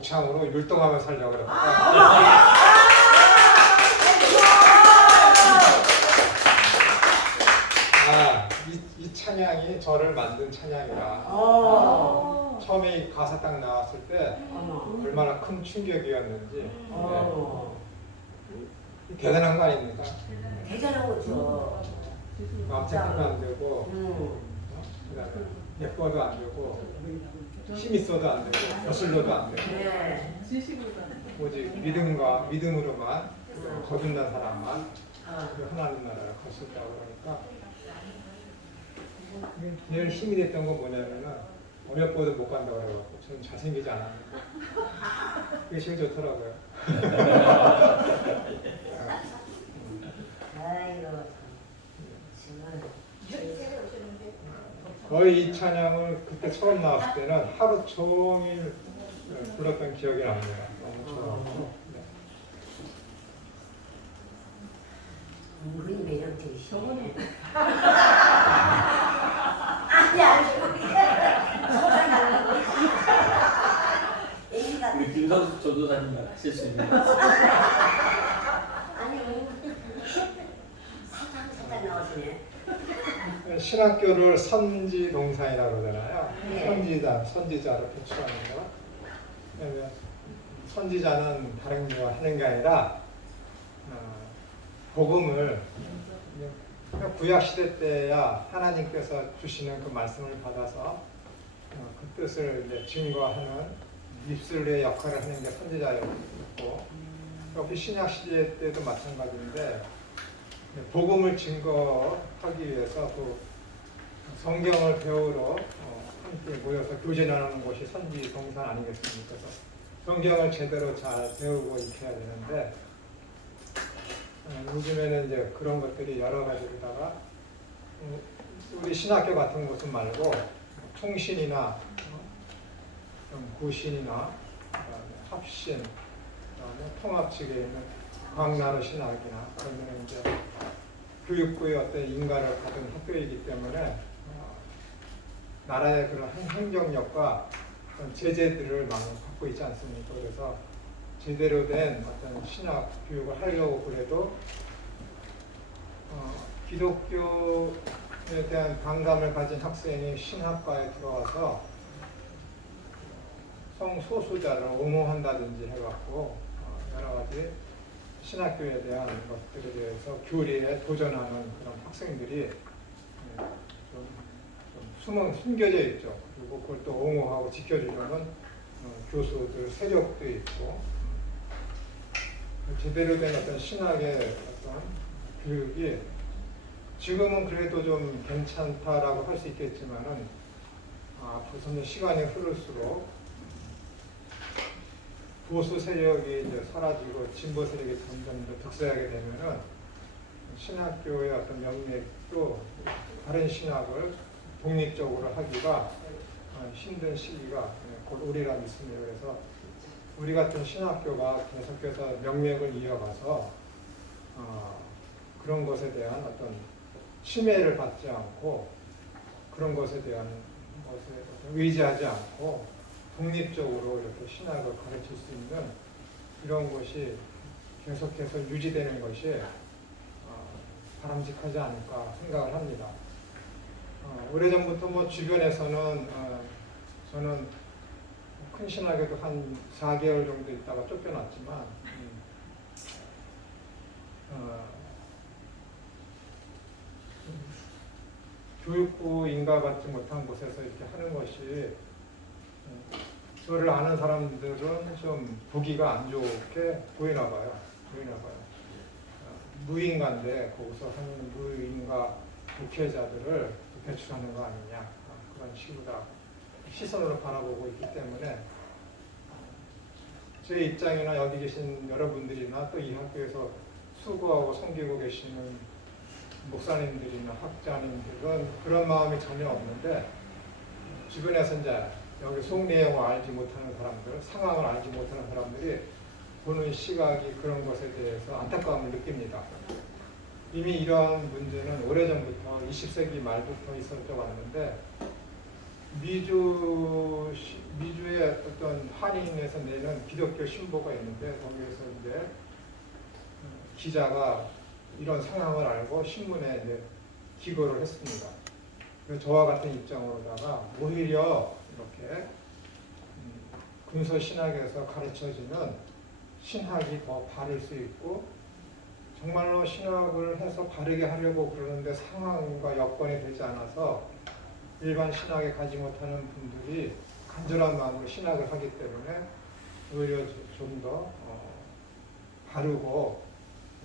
목창으로 율동하며 살려고 그랬어요. 이 찬양이 저를 만든 찬양이라. 처음에 이 가사 딱 나왔을 때 얼마나 큰 충격이었는지. 대단한 거 아닙니까? 대단한 거죠. 마음책도 안 되고, 그다음에 예뻐도 안 되고, 힘 있어도 안 되고, 거슬러도 안 되고, 오직 믿음으로만 거듭난 사람만 하나님 나라를 갈 수 있다고 그러니까 제일 힘이 됐던 건 뭐냐면은 어렵고도 못 간다고 그래갖고 저는 잘생기지 않았는데 그게 제일 좋더라고요. 아이고 거의 이 찬양을 그때 처음 나왔을 때는 하루 종일 불렀던 기억이 납니다. 너무 좋아하고. 은근히 매력적이시네. 아니 우리 김상숙 전도사님 하실 수 있는 거 아니 살짝 나오시네. 신학교를 선지동산이라고 그러잖아요. 네. 선지자로 표출하는 거. 왜냐면 선지자는 다른 거 하는 게 아니라 복음을 구약 시대 때야 하나님께서 주시는 그 말씀을 받아서 그 뜻을 이제 증거하는 입술의 역할을 하는 게 선지자였고, 역시 신약 시대 때도 마찬가지인데 복음을 증거하기 위해서 그 성경을 배우러 함께 모여서 교제 나누는 곳이 선지 동산 아니겠습니까? 그래서 성경을 제대로 잘 배우고 익혀야 되는데 요즘에는 이제 그런 것들이 여러 가지로다가 우리 신학교 같은 곳은 말고 총신이나 구신이나 합신, 통합 측에 있는 광나루 신학이나 그런 데는 이제 교육부의 어떤 인가를 받은 학교이기 때문에 나라의 그런 행정력과 제재들을 많이 갖고 있지 않습니까? 그래서 제대로 된 어떤 신학 교육을 하려고 그래도 기독교에 대한 반감을 가진 학생이 신학과에 들어와서 성소수자를 옹호한다든지 해갖고 여러 가지 신학교에 대한 것들에 대해서 교리에 도전하는 그런 학생들이 좀 숨겨져 있죠. 그리고 그걸 또 옹호하고 지켜주려는 교수들 세력도 있고, 제대로 된 어떤 신학의 어떤 교육이 지금은 그래도 좀 괜찮다라고 할 수 있겠지만은 앞으로 점점 시간이 흐를수록 보수 세력이 이제 사라지고 진보 세력이 점점 더 득세하게 되면은 신학교의 어떤 명맥도 다른 신학을 독립적으로 하기가 힘든 시기가 곧 오리라 믿습니다. 그래서 우리 같은 신학교가 계속해서 명맥을 이어가서 그런 것에 대한 어떤 침해를 받지 않고 그런 것에 대한 것에 의지하지 않고 독립적으로 이렇게 신학을 가르칠 수 있는 이런 것이 계속해서 유지되는 것이 바람직하지 않을까 생각을 합니다. 오래전부터 뭐 주변에서는 저는 큰 신학에도 한 4개월 정도 있다가 쫓겨났지만 교육부 인가받지 못한 곳에서 이렇게 하는 것이 저를 아는 사람들은 좀 보기가 안 좋게 보이나 봐요. 무인가인데 거기서 하는 무인가 목회자들을 배출하는 거 아니냐, 그런 식으로 다 시선으로 바라보고 있기 때문에 제 입장이나 여기 계신 여러분들이나 또 이 학교에서 수고하고 섬기고 계시는 목사님들이나 학자님들은 그런 마음이 전혀 없는데, 주변에서 이제 여기 속 내용을 알지 못하는 사람들, 상황을 알지 못하는 사람들이 보는 시각이 그런 것에 대해서 안타까움을 느낍니다. 이미 이러한 문제는 오래전부터 20세기 말부터 있었던 왔는데 미주의 어떤 한인에서 내는 기독교 신보가 있는데 거기에서 이제 기자가 이런 상황을 알고 신문에 이제 기고를 했습니다. 그래서 저와 같은 입장으로다가 오히려 이렇게 근서 신학에서 가르쳐지는 신학이 더 바를 수 있고 정말로 신학을 해서 바르게 하려고 그러는데 상황과 여건이 되지 않아서 일반 신학에 가지 못하는 분들이 간절한 마음으로 신학을 하기 때문에 오히려 좀 더 바르고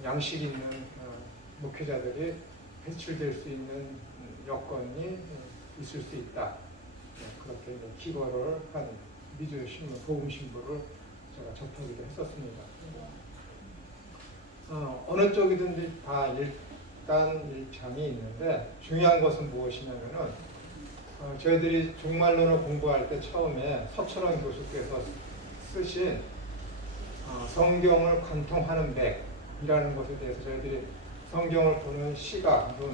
양식 있는 목회자들이 배출될 수 있는 여건이 있을 수 있다. 그렇게 이제 기고를 한 미주 신문, 복음 신부를 제가 접하기도 했었습니다. 어느 쪽이든지 다 일장이 있는데 중요한 것은 무엇이냐면은 저희들이 종말론을 공부할 때 처음에 서철원 교수께서 쓰신 성경을 관통하는 맥이라는 것에 대해서 저희들이 성경을 보는 시각, 눈,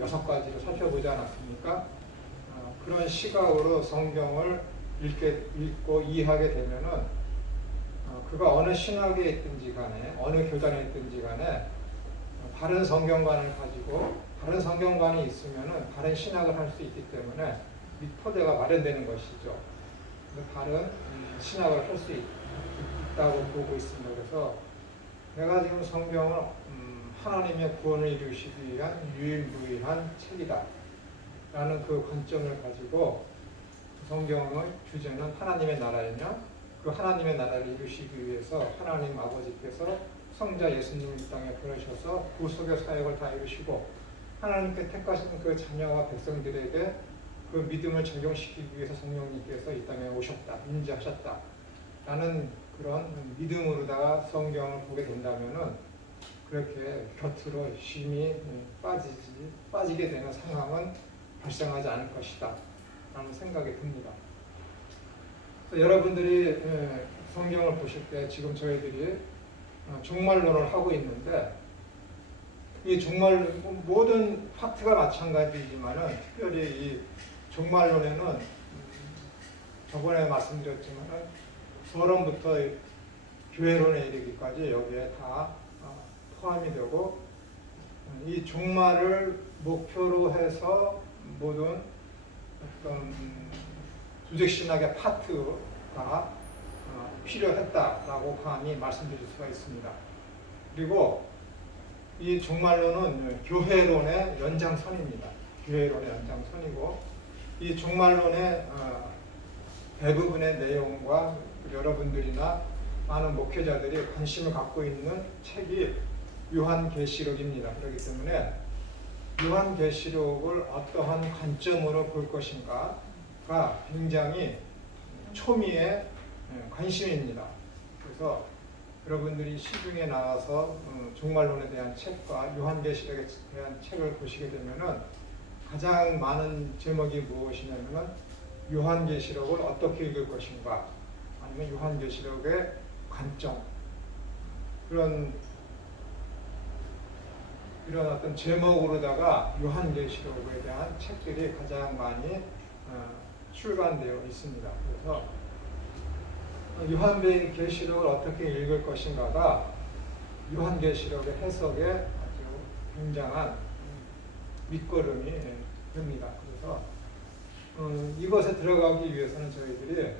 6가지를 살펴보지 않았습니까? 그런 시각으로 성경을 읽고 이해하게 되면은 그가 어느 신학에 있든지 간에 어느 교단에 있든지 간에 바른 성경관을 가지고 바른 성경관이 있으면은 바른 신학을 할 수 있기 때문에 이 토대가 마련되는 것이죠. 바른 신학을 할 수 있다고 보고 있습니다. 그래서 내가 지금 성경을 하나님의 구원을 이루시기 위한 유일무이한 책이다 라는 그 관점을 가지고 성경의 주제는 하나님의 나라이며 그 하나님의 나라를 이루시기 위해서 하나님 아버지께서 성자 예수님을 이 땅에 보내셔서 구속의 사역을 다 이루시고 하나님께 택하신 그 자녀와 백성들에게 그 믿음을 적용시키기 위해서 성령님께서 이 땅에 오셨다, 임재하셨다 라는 그런 믿음으로다가 성경을 보게 된다면은 그렇게 곁으로 심히 빠지게 되는 상황은 발생하지 않을 것이다 라는 생각이 듭니다. 여러분들이 성경을 보실 때 지금 저희들이 종말론을 하고 있는데 이 모든 파트가 마찬가지이지만은 특별히 이 종말론에는 저번에 말씀드렸지만은 서론부터 교회론에 이르기까지 여기에 다 포함이 되고 이 종말을 목표로 해서 모든 어떤 조직신학의 파트가 필요했다라고 감히 말씀드릴 수가 있습니다. 그리고 이 종말론은 교회론의 연장선입니다. 교회론의 연장선이고 이 종말론의 대부분의 내용과 여러분들이나 많은 목회자들이 관심을 갖고 있는 책이 요한계시록입니다. 그렇기 때문에 요한계시록을 어떠한 관점으로 볼 것인가가 굉장히 초미의 관심입니다. 그래서 여러분들이 시중에 나와서 종말론에 대한 책과 요한계시록에 대한 책을 보시게 되면은 가장 많은 제목이 무엇이냐면은 요한계시록을 어떻게 읽을 것인가 아니면 요한계시록의 관점 이런 어떤 제목으로다가 요한계시록에 대한 책들이 가장 많이 출간되어 있습니다. 그래서 요한계시록을 어떻게 읽을 것인가가 요한계시록의 해석에 아주 굉장한 밑거름이 됩니다. 그래서 이것에 들어가기 위해서는 저희들이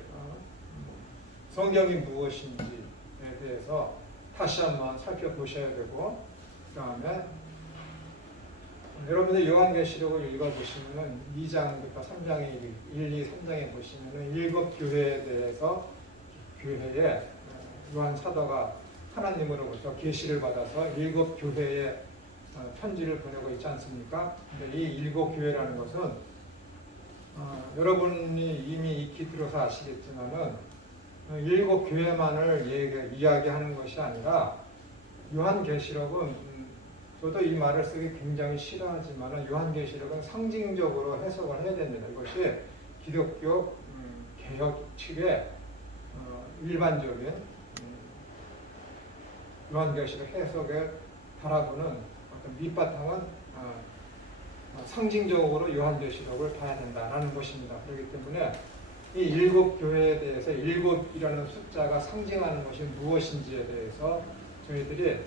성경이 무엇인지에 대해서 다시 한번 살펴보셔야 되고 그 다음에 여러분들 요한계시록을 읽어보시면은 2장부터 3장에 1, 2, 3장에 보시면은 7교회에 대해서 교회에 요한 사도가 하나님으로부터 계시를 받아서 7교회에 편지를 보내고 있지 않습니까? 근데 이 7교회라는 것은 여러분이 이미 익히 들어서 아시겠지만은 7교회만을 이야기하는 것이 아니라 요한계시록은 저도 이 말을 쓰기 굉장히 싫어하지만 요한계시록은 상징적으로 해석을 해야 됩니다. 이것이 기독교 개혁 측의 일반적인 요한계시록 해석에 바라보는 어떤 밑바탕은 상징적으로 요한계시록을 봐야 된다라는 것입니다. 그렇기 때문에 이 일곱 교회에 대해서 일곱이라는 숫자가 상징하는 것이 무엇인지에 대해서 저희들이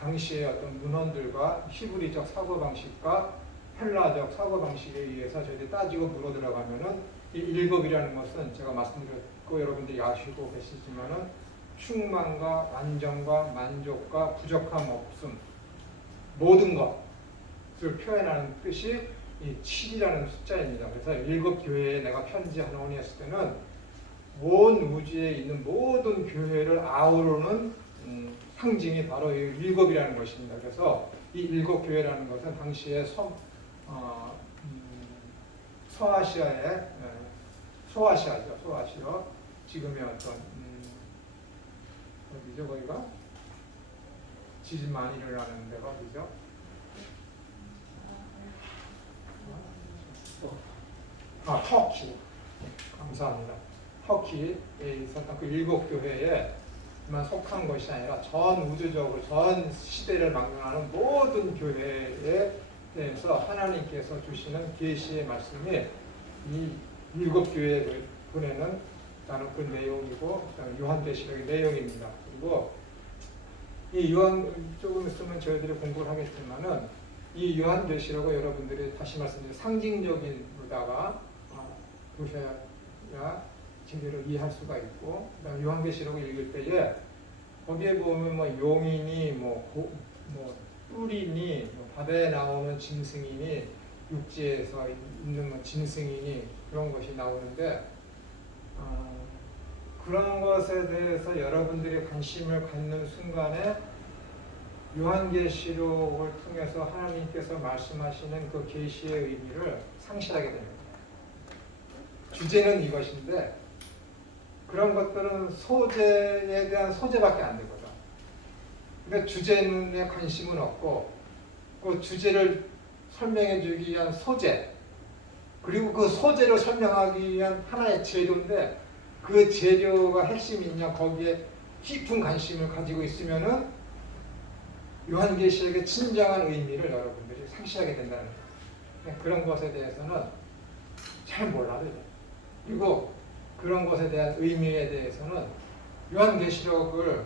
당시의 어떤 문헌들과 히브리적 사고방식과 헬라적 사고방식에 의해서 저희들이 따지고 물어 들어가면은 이 일곱이라는 것은 제가 말씀드렸고 여러분들이 아시고 계시지만은 충만과 완전과 만족과 부족함 없음 모든 것을 표현하는 뜻이 이 7이라는 숫자입니다. 그래서 일곱 교회에 내가 편지하노니 했을 때는 온 우주에 있는 모든 교회를 아우르는 상징이 바로 이 일곱이라는 것입니다. 그래서 이 일곱 교회라는 것은 당시에 소아시아의 소아시아죠. 소아시아 지금의 어떤 어디죠 거기가 지진 많이 일어나는 데가 어디죠? 터키. 감사합니다. 터키에 있었던 그 일곱 교회에만 속한 것이 아니라 전 우주적으로 전 시대를 막론하는 모든 교회에 대해서 하나님께서 주시는 계시의 말씀이 이 일곱 교회를 보내는 나는 그 내용이고 요한계시록의 내용입니다. 그리고 이 요한 조금 있으면 저희들이 공부를 하겠지만은 이 요한계시록을 여러분들이 다시 말씀드린 상징적인로다가 보셔야 제대로 이해할 수가 있고, 그다음 요한계시록을 읽을 때에 거기에 보면 뭐 용이니 뭐 뿔이니 뭐 바다에 나오는 짐승이니 육지에서 있는 뭐 짐승이니 그런 것이 나오는데 그런 것에 대해서 여러분들이 관심을 갖는 순간에 요한계시록을 통해서 하나님께서 말씀하시는 그 계시의 의미를 상실하게 됩니다. 주제는 이것인데 그런 것들은 소재에 대한 소재밖에 안 되거든. 그러니까 주제에 관심은 없고 그 주제를 설명해 주기 위한 소재 그리고 그 소재를 설명하기 위한 하나의 재료인데 그 재료가 핵심이냐 거기에 깊은 관심을 가지고 있으면은 요한계시록의 진정한 의미를 여러분들이 상실하게 된다는 거예요. 그런 것에 대해서는 잘 몰라도 돼요. 그리고 그런 것에 대한 의미에 대해서는 요한계시록을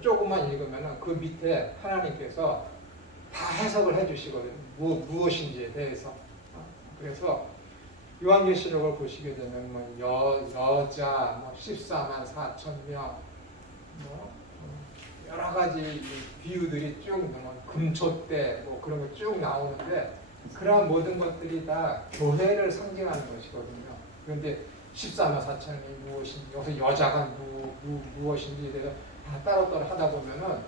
조금만 읽으면 그 밑에 하나님께서 다 해석을 해주시거든요. 무엇인지에 대해서. 그래서 요한계시록을 보시게 되면 여자 14만 4천 명 여러 가지 비유들이 쭉 금초대 그런 거 쭉 나오는데 그런 모든 것들이 다 교회를 상징하는 것이거든요. 그런데 14만 4천이 무엇인지 여기서 여자가 무엇인지에 대해서 다 따로따로 하다 보면은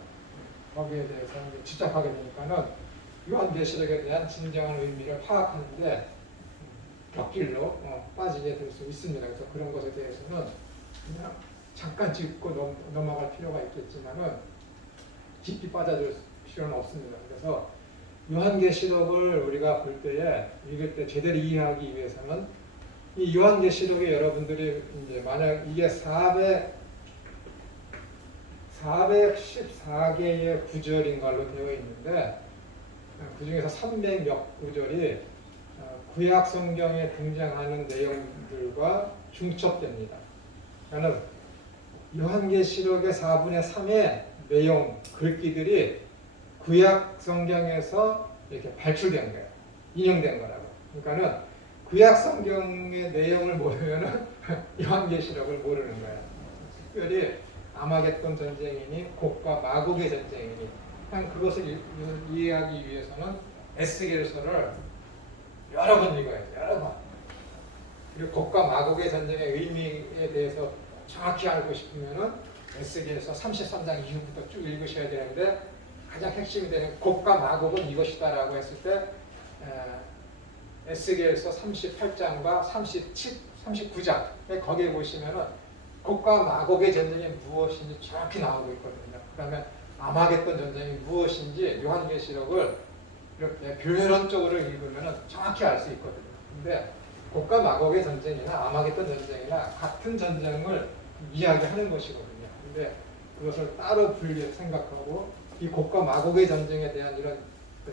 거기에 대해서 이제 집착하게 되니까는 요한계시록에 대한 진정한 의미를 파악하는데 벽길로 빠지게 될 수 있습니다. 그래서 그런 것에 대해서는 그냥 잠깐 짚고 넘어갈 필요가 있겠지만은 깊이 빠져들 필요는 없습니다. 그래서 요한계시록을 우리가 볼 때에 읽을 때 제대로 이해하기 위해서는 이 요한계시록에 여러분들이 이제 만약 이게 414개의 구절인 걸로 되어 있는데 그 중에서 300몇 구절이 구약 성경에 등장하는 내용들과 중첩됩니다. 그러니까 요한계시록의 4분의 3의 내용, 글귀들이 구약 성경에서 이렇게 발출된 거예요. 인용된 거라고. 그러니까는 구약 성경의 내용을 모르면은 요한계시록을 모르는 거예요. 특별히 아마겟돈 전쟁이니 곡과 마곡의 전쟁이니 그것을 이해하기 위해서는 에스겔서를 여러 번 읽어야 돼요. 여러 번. 그리고 곡과 마곡의 전쟁의 의미에 대해서 정확히 알고 싶으면은 에스겔서 33장 이후부터 쭉 읽으셔야 되는데 가장 핵심이 되는 곡과 마곡은 이것이다라고 했을 때 에스겔서 38장과 39장 거기에 보시면은 곡과 마곡의 전쟁이 무엇인지 정확히 나오고 있거든요. 그다음에 아마겟돈 전쟁이 무엇인지 요한계시록을 이렇게 교회론적으로 읽으면 정확히 알 수 있거든요. 근데 곡과 마곡의 전쟁이나 아마겟돈 전쟁이나 같은 전쟁을 이야기하는 것이거든요. 근데 그것을 따로 분리해서 생각하고 이 곡과 마곡의 전쟁에 대한 이런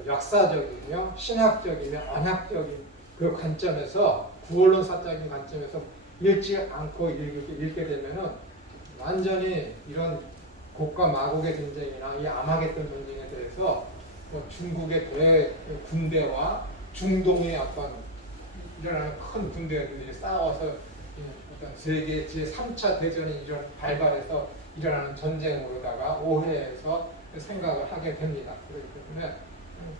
역사적이며 신학적이며 언약적인 그 관점에서 구원론사적인 관점에서 읽지 않고 읽게 되면은 완전히 이런 곡과 마곡의 전쟁이나 이 아마겟돈 전쟁에 대해서 뭐 중국의 대군대와 중동의 어떤 일어나는 큰 군대들이 싸워서 어떤 세계 제3차 대전이 발발해서 일어나는 전쟁으로다가 오해해서 생각을 하게 됩니다. 그렇기 때문에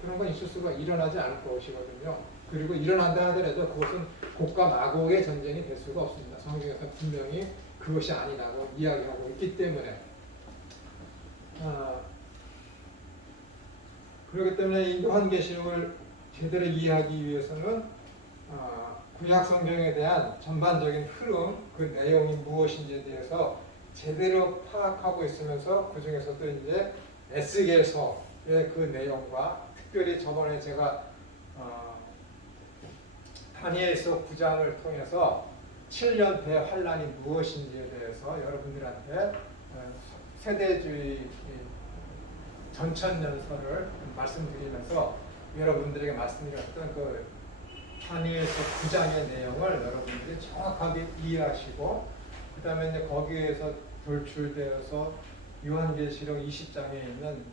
그런 건 있을 수가 일어나지 않을 것이거든요. 그리고 일어난다 하더라도 그것은 곡과 마곡의 전쟁이 될 수가 없습니다. 성경에서 분명히 그것이 아니라고 이야기하고 있기 때문에 그렇기 때문에 이 요한계시록을 제대로 이해하기 위해서는 구약 성경에 대한 전반적인 흐름, 그 내용이 무엇인지에 대해서 제대로 파악하고 있으면서 그 중에서도 이제 에스겔서의 그 내용과 특별히 저번에 제가 다니엘서 9장을 통해서 7년 대환란이 무엇인지에 대해서 여러분들한테 세대주의 전천년설을 말씀드리면서 여러분들에게 말씀드렸던 그 다니엘서 9장의 내용을 여러분들이 정확하게 이해하시고 그 다음에 이제 거기에서 돌출되어서 요한계시록 20장에 있는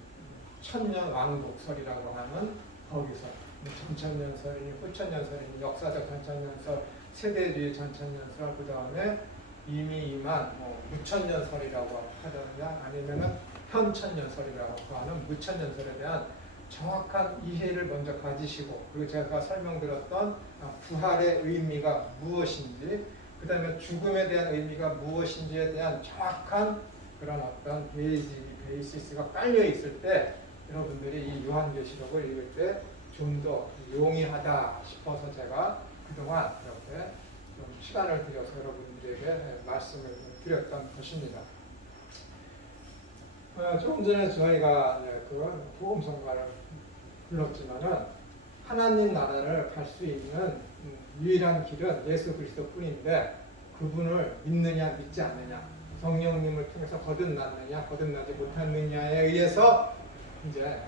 천년 왕복설이라고 하는 거기서 전천년설이니 후천년설이니 역사적 전천년설, 세대주의 전천년설, 그 다음에 이미 임한 무천년설이라고 하든가 아니면은 현천년설이라고 하는 무천년설에 대한 정확한 이해를 먼저 가지시고 그리고 제가 설명드렸던 부활의 의미가 무엇인지 그 다음에 죽음에 대한 의미가 무엇인지에 대한 정확한 그런 어떤 베이시스가 깔려 있을 때 여러분들이 이 요한계시록을 읽을 때 좀 더 용이하다 싶어서 제가 그동안 이렇게 좀 시간을 들여서 여러분들에게 말씀을 드렸던 것입니다. 조금 전에 저희가 그 보험성가를 불렀지만은 하나님 나라를 갈 수 있는 유일한 길은 예수 그리스도뿐인데 그분을 믿느냐 믿지 않느냐 성령님을 통해서 거듭났느냐 거듭나지 못했느냐에 의해서 이제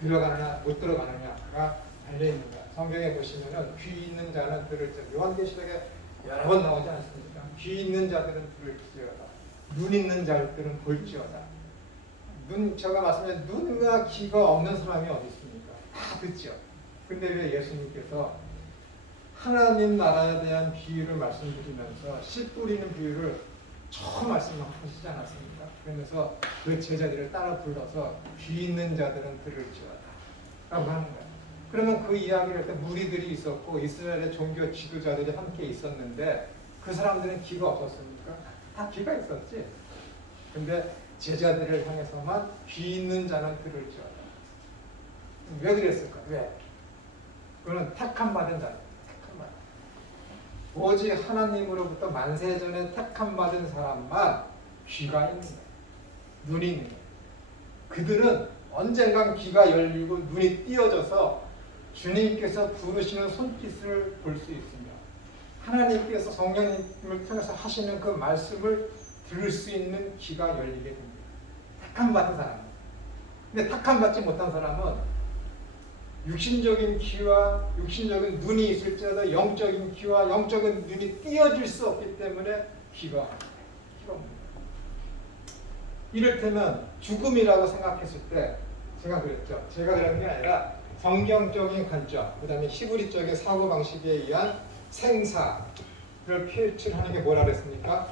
들어가느냐 못 들어가느냐가 달려있는 거야. 성경에 보시면은 귀 있는 자는 들을지어다. 요한계시록에 여러 번 나오지 않습니까? 귀 있는 자들은 들을지어다. 눈 있는 자들은 볼지어다. 제가 말씀드린 눈과 귀가 없는 사람이 어디 있습니까? 다 듣죠. 근데 왜 예수님께서 하나님 나라에 대한 비유를 말씀드리면서 씨 뿌리는 비유를 처음 말씀하시지 않았습니까? 그러면서 그 제자들을 따라 불러서 귀 있는 자들은 들을지어다 라고 하는 거예요. 그러면 그 이야기를 할 때 무리들이 있었고 이스라엘의 종교 지도자들이 함께 있었는데 그 사람들은 귀가 없었습니까? 다 귀가 있었지. 근데 제자들을 향해서만 귀 있는 자는 들을지어다. 왜 그랬을까? 왜? 그거는 택함 받은 자예요. 택함 받은. 오직 하나님으로부터 만세전에 택함 받은 사람만 귀가 있는 거예요. 눈이 있는 거예요. 그들은 언젠간 귀가 열리고 눈이 띄어져서 주님께서 부르시는 손짓을 볼 수 있으며 하나님께서 성령님을 통해서 하시는 그 말씀을 들을 수 있는 귀가 열리게 됩니다. 택함 받은 사람은. 근데 택함 받지 못한 사람은 육신적인 귀와 육신적인 눈이 있을지라도 영적인 귀와 영적인 눈이 띄어질 수 없기 때문에 귀가 없는. 이를테면 죽음이라고 생각했을 때 제가 그랬죠. 제가 그런 게 아니라 성경적인 관점, 그 다음에 히브리적인 사고방식에 의한 생사를 표출하는 게 뭐라 그랬습니까?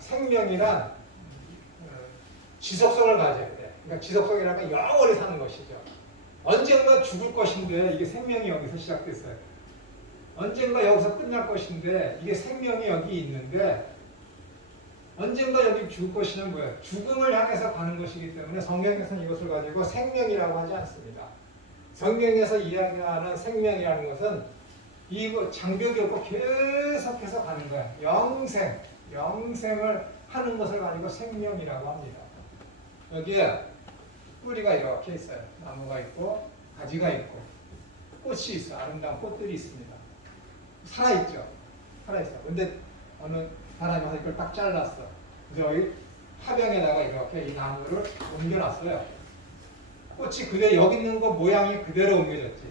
생명이란 지속성을 가져야 돼. 그러니까 지속성이라는 건 영원히 사는 것이죠. 언젠가 죽을 것인데 이게 생명이 여기서 시작됐어요. 언젠가 여기서 끝날 것인데 이게 생명이 여기 있는데 언젠가 여기 죽을 것이는 뭐예요? 죽음을 향해서 가는 것이기 때문에 성경에서는 이것을 가지고 생명이라고 하지 않습니다. 성경에서 이야기하는 생명이라는 것은 이거 장벽이 없고 계속해서 가는 거야. 영생을 하는 것을 가지고 생명이라고 합니다. 여기에 뿌리가 이렇게 있어요. 나무가 있고 가지가 있고 꽃이 있어. 아름다운 꽃들이 있습니다. 살아있죠. 살아있어. 근데 어느 사람이 이걸 딱 잘랐어. 근데 여기 화병에다가 이렇게 이 나무를 옮겨놨어요. 꽃이 그대로 여기 있는 거 모양이 그대로 옮겨졌지.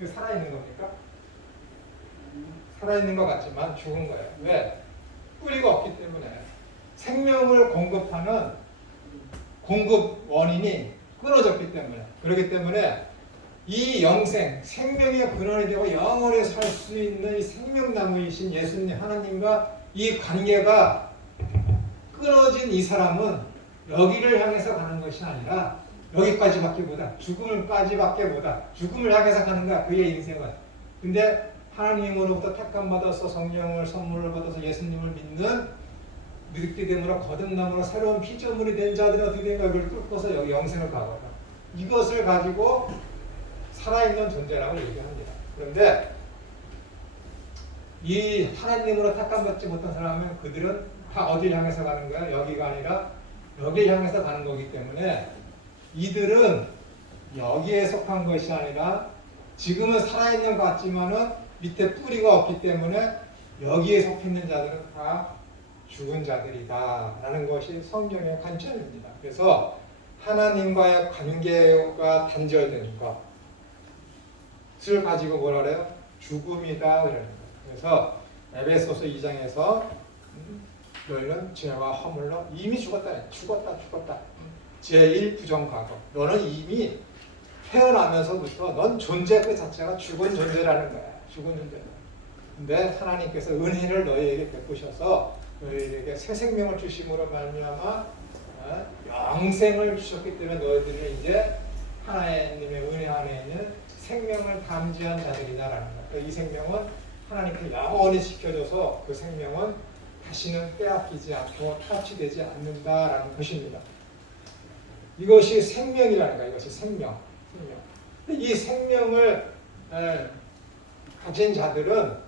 이거 살아있는 겁니까? 살아있는 것 같지만 죽은 거예요. 왜? 뿌리가 없기 때문에. 생명을 공급하는 공급 원인이 끊어졌기 때문에. 그렇기 때문에 이 영생, 생명의 근원이 되고 영원히 살 수 있는 이 생명나무이신 예수님 하나님과 이 관계가 끊어진 이 사람은 여기를 향해서 가는 것이 아니라 여기까지밖에 보다 죽음을까지밖에 보다 죽음을 향해서 가는 거야. 그의 인생은. 근데 하나님으로부터 택함 받아서 성령을 선물을 받아서 예수님을 믿게 됨으로 거듭남으로 새로운 피조물이 된 자들은 어떻게 된가? 이걸 뚫고서 여기 영생을 가거든. 이것을 가지고 살아있는 존재라고 얘기합니다. 그런데 이 하나님으로 택함받지 못한 사람은 그들은 다 어디를 향해서 가는 거야? 여기가 아니라 여기를 향해서 가는 거기 때문에 이들은 여기에 속한 것이 아니라 지금은 살아있는 것 같지만은 밑에 뿌리가 없기 때문에 여기에 속해 있는 자들은 다 죽은 자들이다 라는 것이 성경의 관점입니다. 그래서 하나님과의 관계가 단절된 것을 가지고 뭐라 그래요? 죽음이다 그러는 거예요. 그래서 에베소서 2장에서 너희는 죄와 허물로 이미 죽었다. 제1 부정과거. 너는 이미 태어나면서부터 넌 존재 그 자체가 죽은 존재라는 거야. 죽은 존재. 근데 하나님께서 은혜를 너희에게 베푸셔서 너희에게 새 생명을 주심으로 말미암아 영생을 주셨기 때문에 너희들은 이제 하나님의 은혜 안에 있는 생명을 감지한 자들이다라는 거야. 이 생명은 하나님께 영원히 지켜줘서 그 생명은 다시는 빼앗기지 않고 타치되지 않는다라는 것입니다. 이것이 생명이라는 거야. 이것이 생명. 이 생명을 가진 자들은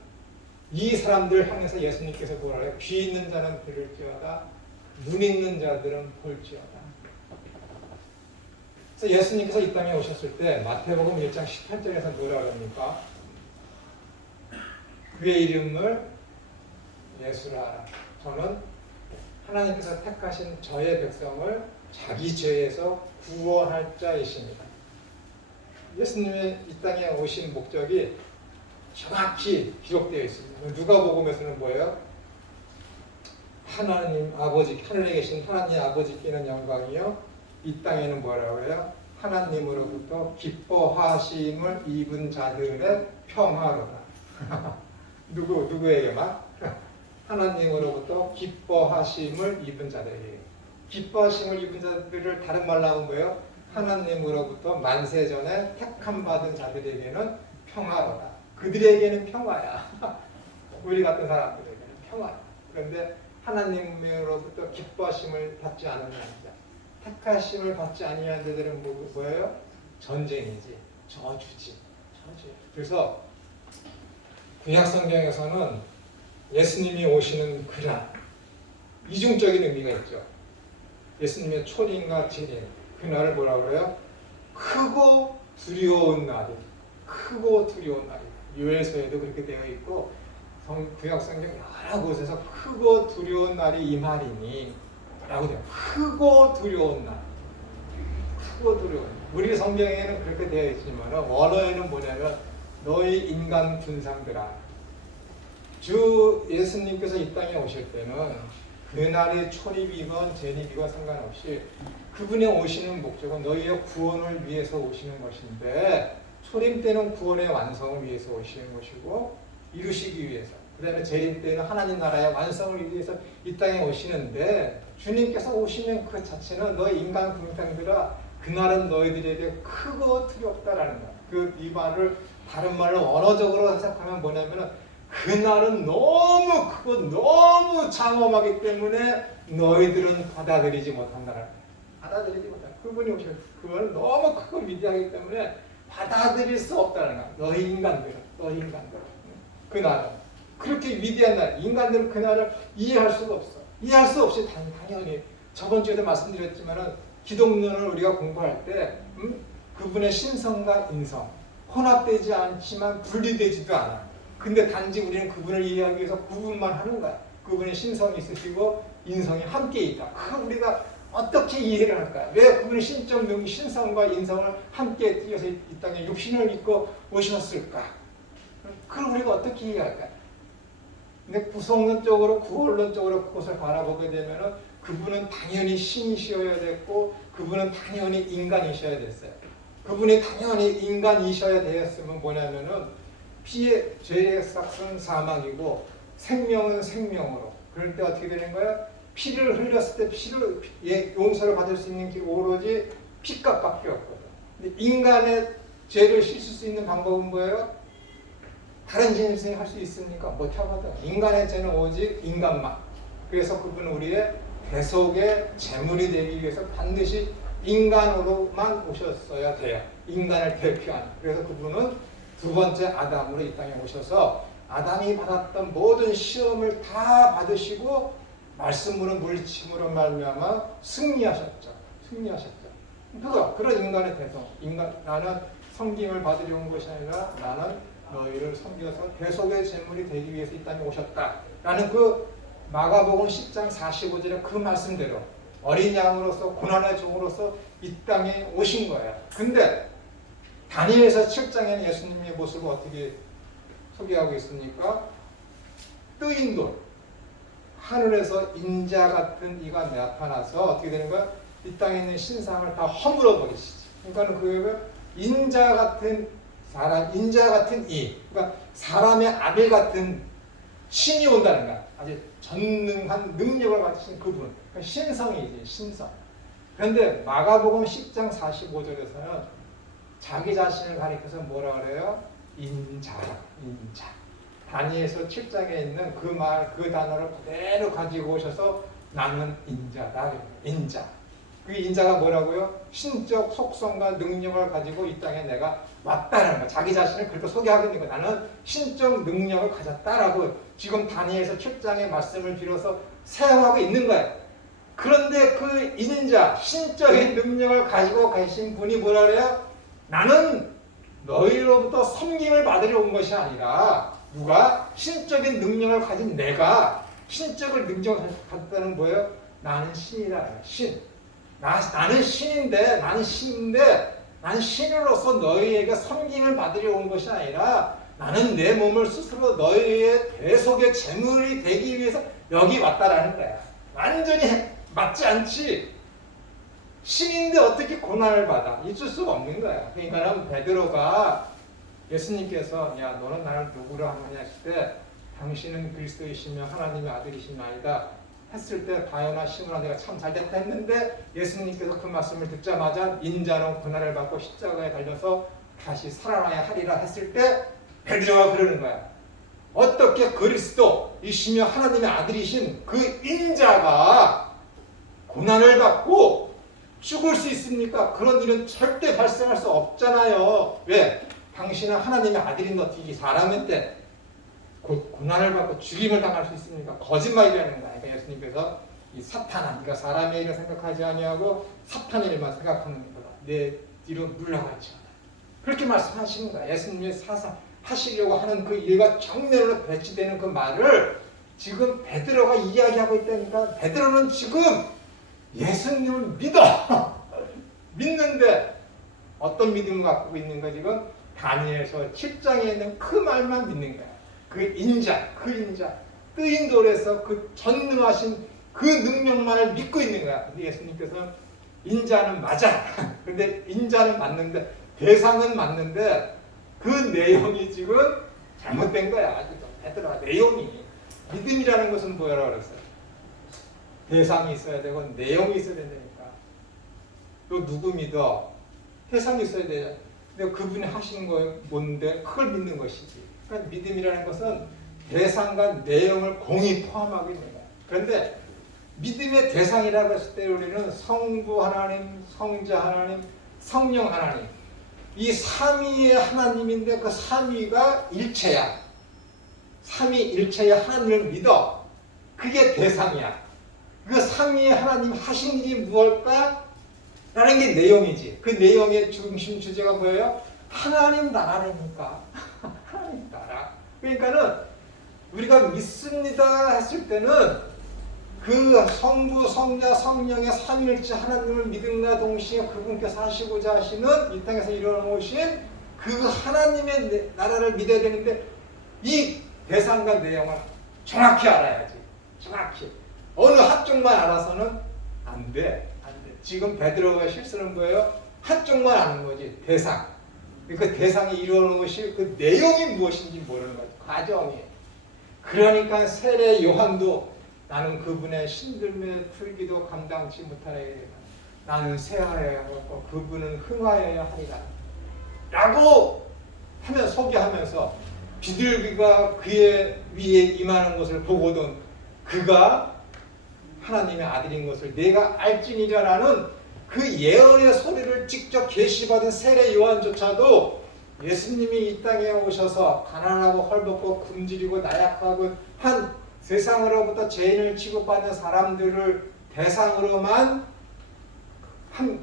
이 사람들 향해서 예수님께서 뭐라 해요? 귀 있는 자는 들을지어다, 눈 있는 자들은 볼지어다. 그래서 예수님께서 이 땅에 오셨을 때 마태복음 1장 18절에서 뭐라 그럽니까? 그의 이름을 예수라 하라. 저는 하나님께서 택하신 저의 백성을 자기 죄에서 구원할 자이십니다. 예수님의 이 땅에 오신 목적이 정확히 기록되어 있습니다. 누가복음에서는 뭐예요? 하나님 아버지, 하늘에 계신 하나님 아버지께는 영광이요. 이 땅에는 뭐라고 해요? 하나님으로부터 기뻐하심을 입은 자들의 평화로다. 누구에게만? 하나님으로부터 기뻐하심을 입은 자들에게. 기뻐하심을 입은 자들을 다른 말로 하면 뭐예요? 하나님으로부터 만세전에 택함 받은 자들에게는 평화로다. 그들에게는 평화야. 우리 같은 사람들에게는 평화야. 그런데 하나님으로부터 기뻐하심을 받지 않은 자들, 택하심을 받지 아니한 자들은 뭐예요? 전쟁이지, 저주지. 그래서 구약 성경에서는 예수님이 오시는 그날 이중적인 의미가 있죠. 예수님의 초림과 재림, 그날을 뭐라고 그래요? 크고 두려운 날이. 크고 두려운 날이. 요엘서에도 그렇게 되어 있고 구약 성경 여러 곳에서 크고 두려운 날이 임하리니 라고 돼요. 크고 두려운 날. 크고 두려운 날. 우리 성경에는 그렇게 되어 있지만 원어에는 뭐냐면 너희 인간 군상들아. 주 예수님께서 이 땅에 오실 때는 그날이 초립이건 재립이건 상관없이 그분이 오시는 목적은 너희의 구원을 위해서 오시는 것인데 초림 때는 구원의 완성을 위해서 오시는 것이고 이루시기 위해서, 그 다음에 재림 때는 하나님 나라의 완성을 위해서 이 땅에 오시는데 주님께서 오시면 그 자체는 너희 인간 군상들아 그날은 너희들에게 크고 두렵다라는 거야. 이 말을 다른 말로 언어적으로 해석하면 뭐냐면은 그날은 너무 크고 너무 장엄하기 때문에 너희들은 받아들이지 못한다라는 거야. 받아들이지 못한다. 그분이 오실 그건 너무 크고 위대하기 때문에 받아들일 수 없다는 거야. 너희 인간들. 그날은 그렇게 위대한 날, 인간들은 그날을 이해할 수가 없어. 이해할 수 없이 당연히 저번 주에도 말씀드렸지만은 기독론을 우리가 공부할 때 그분의 신성과 인성 혼합되지 않지만 분리되지도 않아. 근데 단지 우리는 그분을 이해하기 위해서 구분만 하는 거야. 그분이 신성이 있으시고 인성이 함께 있다. 그걸 우리가 어떻게 이해를 할까요? 왜 그분이 신적 능 신성과 인성을 함께 띄어서 이 땅에 육신을 입고 오셨을까? 그걸 우리가 어떻게 이해할까요? 근데 구속론적으로 구원론적으로 그것을 바라보게 되면은 그분은 당연히 신이셔야 됐고 그분은 당연히 인간이셔야 됐어요. 그분이 당연히 인간이셔야 되었으면 뭐냐면은 피의 죄의 삭은 사망이고 생명은 생명으로. 그럴 때 어떻게 되는 거예요? 피를 흘렸을 때 피를 용서를 받을 수 있는 게 오로지 피값밖에 없거든. 근데 인간의 죄를 씻을 수 있는 방법은 뭐예요? 다른 짐승이 할 수 있습니까? 못하거든. 인간의 죄는 오직 인간만. 그래서 그분은 우리의 대속의 제물이 되기 위해서 반드시 인간으로만 오셨어야 돼요. 인간을 대표하는. 그래서 그분은 두 번째 아담으로 이 땅에 오셔서 아담이 받았던 모든 시험을 다 받으시고 말씀으로 물리침으로 말미암아 승리하셨죠. 그런 인간의 대속. 나는 섬김을 받으려 온 것이 아니라 나는 너희를 섬겨서 대속의 제물이 되기 위해서 이 땅에 오셨다라는 그 마가복음 10장 45절의 그 말씀대로 어린 양으로서 고난의 종으로서 이 땅에 오신 거예요. 근데 다니엘서 7장에는 예수님의 모습을 어떻게 소개하고 있습니까? 뜨인 돌, 하늘에서 인자 같은 이가 나타나서 어떻게 되는 거야? 이 땅에 있는 신상을 다 허물어 버리시지. 그러니까 그 인자 같은 사람, 인자 같은 이, 그러니까 사람의 아들 같은 신이 온다는 거야. 아주 전능한 능력을 가지신 그분. 그러니까 신성이지, 신성. 그런데 마가복음 10장 45절에서는 자기 자신을 가리켜서 뭐라 그래요? 인자. 다니엘서 7장에 있는 그 말, 그 단어를 그대로 가지고 오셔서 나는 인자다. 인자. 그 인자가 뭐라고요? 신적 속성과 능력을 가지고 이 땅에 내가 왔다라는 거야. 자기 자신을 그렇게 소개하고 있는 거야. 나는 신적 능력을 가졌다라고 지금 다니엘서 7장의 말씀을 빌어서 사용하고 있는 거야. 그런데 그 인자, 신적인 능력을 가지고 계신 분이 뭐라 그래요? 나는 너희로부터 섬김을 받으려 온 것이 아니라 누가? 신적인 능력을 가진 내가 신적인 능력을 가졌다는 뭐예요? 나는 신이라. 신. 나는 신인데 나는 신으로서 너희에게 섬김을 받으려 온 것이 아니라 나는 내 몸을 스스로 너희의 대속의 제물이 되기 위해서 여기 왔다라는 거야. 완전히 맞지 않지. 신인데 어떻게 고난을 받아? 있을 수가 없는 거야. 그러니까 베드로가 예수님께서 야 너는 나를 누구로 하느냐 했을 때 당신은 그리스도이시며 하나님의 아들이시냐 아니다 했을 때 바요나 시므나 내가 참 잘됐다 했는데 예수님께서 그 말씀을 듣자마자 인자로 고난을 받고 십자가에 달려서 다시 살아나야 하리라 했을 때 베드로가 그러는 거야. 어떻게 그리스도이시며 하나님의 아들이신 그 인자가 고난을 받고 죽을 수 있습니까? 그런 일은 절대 발생할 수 없잖아요. 왜? 당신은 하나님의 아들인데 어떻게 사람한테 고난을 받고 죽임을 당할 수 있습니까? 거짓말이라는 거야. 그러니까 예수님께서 이 사탄아, 네가 사람의 일을 생각하지 아니하고 사탄의 일만 생각하는 거다. 내 뒤로 물러갈지어다. 그렇게 말씀하시는 거야. 예수님이 하시려고 하는 그 일과 정면으로 배치되는 그 말을 지금 베드로가 이야기하고 있다니까. 베드로는 지금 예수님을 믿어. 믿는데 어떤 믿음을 갖고 있는 거 지금 다니엘서 7장에 있는 그 말만 믿는 거야. 그 인자, 뜨인 돌에서 그 전능하신 그 능력만을 믿고 있는 거야. 근데 예수님께서는 인자는 맞아. 근데 인자는 맞는데 대상은 맞는데 그 내용이 지금 잘못된 거야. 베드로가 내용이. 믿음이라는 것은 뭐라고 그랬어요? 대상이 있어야 되고 내용이 있어야 된다니까. 또 누구 믿어? 대상이 있어야 돼. 근데 그분이 하신 거 뭔데? 그걸 믿는 것이지. 그러니까 믿음이라는 것은 대상과 내용을 공히 포함하고 있는 거야. 그런데 믿음의 대상이라고 했을 때 우리는 성부 하나님, 성자 하나님, 성령 하나님 이 삼위의 하나님인데 그 삼위가 일체야. 삼위일체의 하나님을 믿어. 그게 대상이야. 그 삼위의 하나님 하신 일이 무엇일까? 라는 게 내용이지. 그 내용의 중심 주제가 뭐예요? 하나님 나라니까. 하나님 나라. 그러니까는 우리가 믿습니다 했을 때는 그 성부, 성자, 성령의 삼위일체 하나님을 믿음과 동시에 그분께서 하시고자 하시는 이 땅에서 이루어놓으신 그 하나님의 나라를 믿어야 되는데 이 대상과 내용을 정확히 알아야지. 정확히. 어느 한쪽만 알아서는 안 돼. 안 돼. 지금 베드로가 실수는 뭐예요? 한쪽만 아는 거지. 대상. 그 대상이 이루어놓으실 그 내용이 무엇인지 모르는 거지. 과정이. 그러니까 세례 요한도 나는 그분의 신들매 풀기도 감당치 못하리라. 나는 쇠하여야 하고 그분은 흥하여야 하리라. 라고 하면 소개하면서 비둘기가 그의 위에 임하는 것을 보고도 그가 하나님의 아들인 것을 내가 알지니라라는 그 예언의 소리를 직접 계시받은 세례 요한조차도 예수님이 이 땅에 오셔서 가난하고 헐벗고 굶주리고 나약하고 한 세상으로부터 죄인을 취급받는 사람들을 대상으로만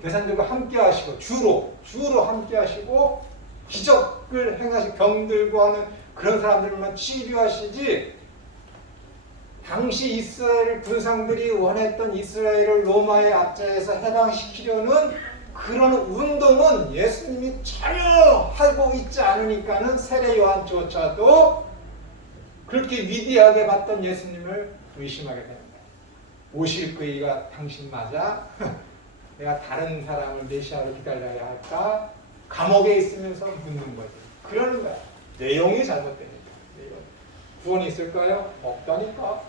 대상들과 함께 하시고 주로 함께 하시고 기적을 행하시고 병들고 하는 그런 사람들만 치료하시지 당시 이스라엘 군상들이 원했던 이스라엘을 로마의 압제에서 해방시키려는 그런 운동은 예수님이 전혀 하고 있지 않으니까는 세례 요한조차도 그렇게 위대하게 봤던 예수님을 의심하게 되는 거예요. 오실 그이가 당신 맞아? 내가 다른 사람을 메시아로 기다려야 할까? 감옥에 있으면서 묻는 거지. 그러는 거야. 내용이 잘못되니까. 구원이 있을까요? 없다니까.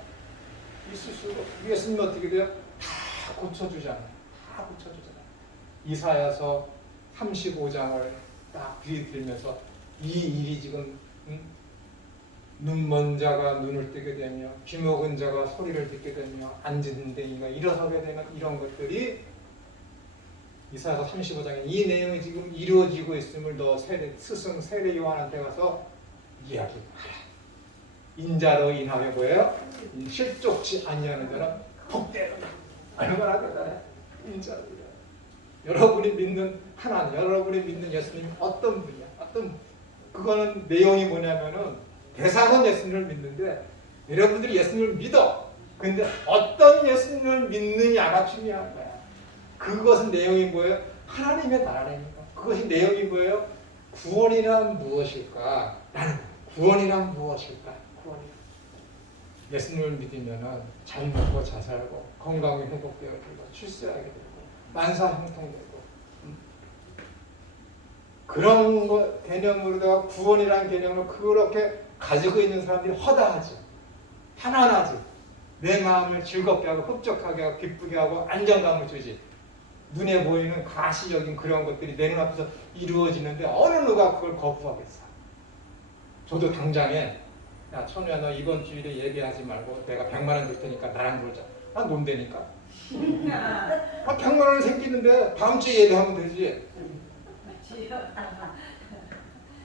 있을 수 없어. 예수님 어떻게 돼요? 다 고쳐주잖아요. 다 고쳐주잖아요. 이사야서 35장을 딱 귀에 들면서 이 일이 지금 눈먼 자가 눈을 뜨게 되며 귀 먹은 자가 소리를 듣게 되며 앉은 댕이가 일어서게 되는 이런 것들이 이사야서 35장에 이 내용이 지금 이루어지고 있음을 너 스승 세례 요한한테 가서 이야기하라. 인자로 인하여 뭐예요? 실족치 아니하는 자는 복되도다. 얼마나 대단해. 인자로 인하여. 여러분이 믿는 하나님, 여러분이 믿는 예수님 어떤 분이야? 그거는 내용이 뭐냐면은 대상은 예수님을 믿는데 여러분들이 예수님을 믿어. 근데 어떤 예수님을 믿느냐가 중요한 거야. 그것은 내용이 뭐예요? 하나님의 나라니까. 그것이 내용이 뭐예요? 구원이란 무엇일까? 나는 구원이란 무엇일까? 예수님을 믿으면 잘 먹고 잘 살고 건강이 회복되고 출세하게 되고 만사 형통되고 그런 거 개념으로다가 구원이라는 개념을 그렇게 가지고 있는 사람들이 허다하지, 편안하지, 내 마음을 즐겁게 하고 흡족하게 하고 기쁘게 하고 안정감을 주지. 눈에 보이는 가시적인 그런 것들이 내 눈앞에서 이루어지는데 어느 누가 그걸 거부하겠어. 저도 당장에 야 천우야 너 이번 주일에 얘기하지 말고 내가 100만 원 줄 테니까 나랑 놀자. 난 논다니까. 100만 원 생기는데 다음 주에 얘기하면 되지.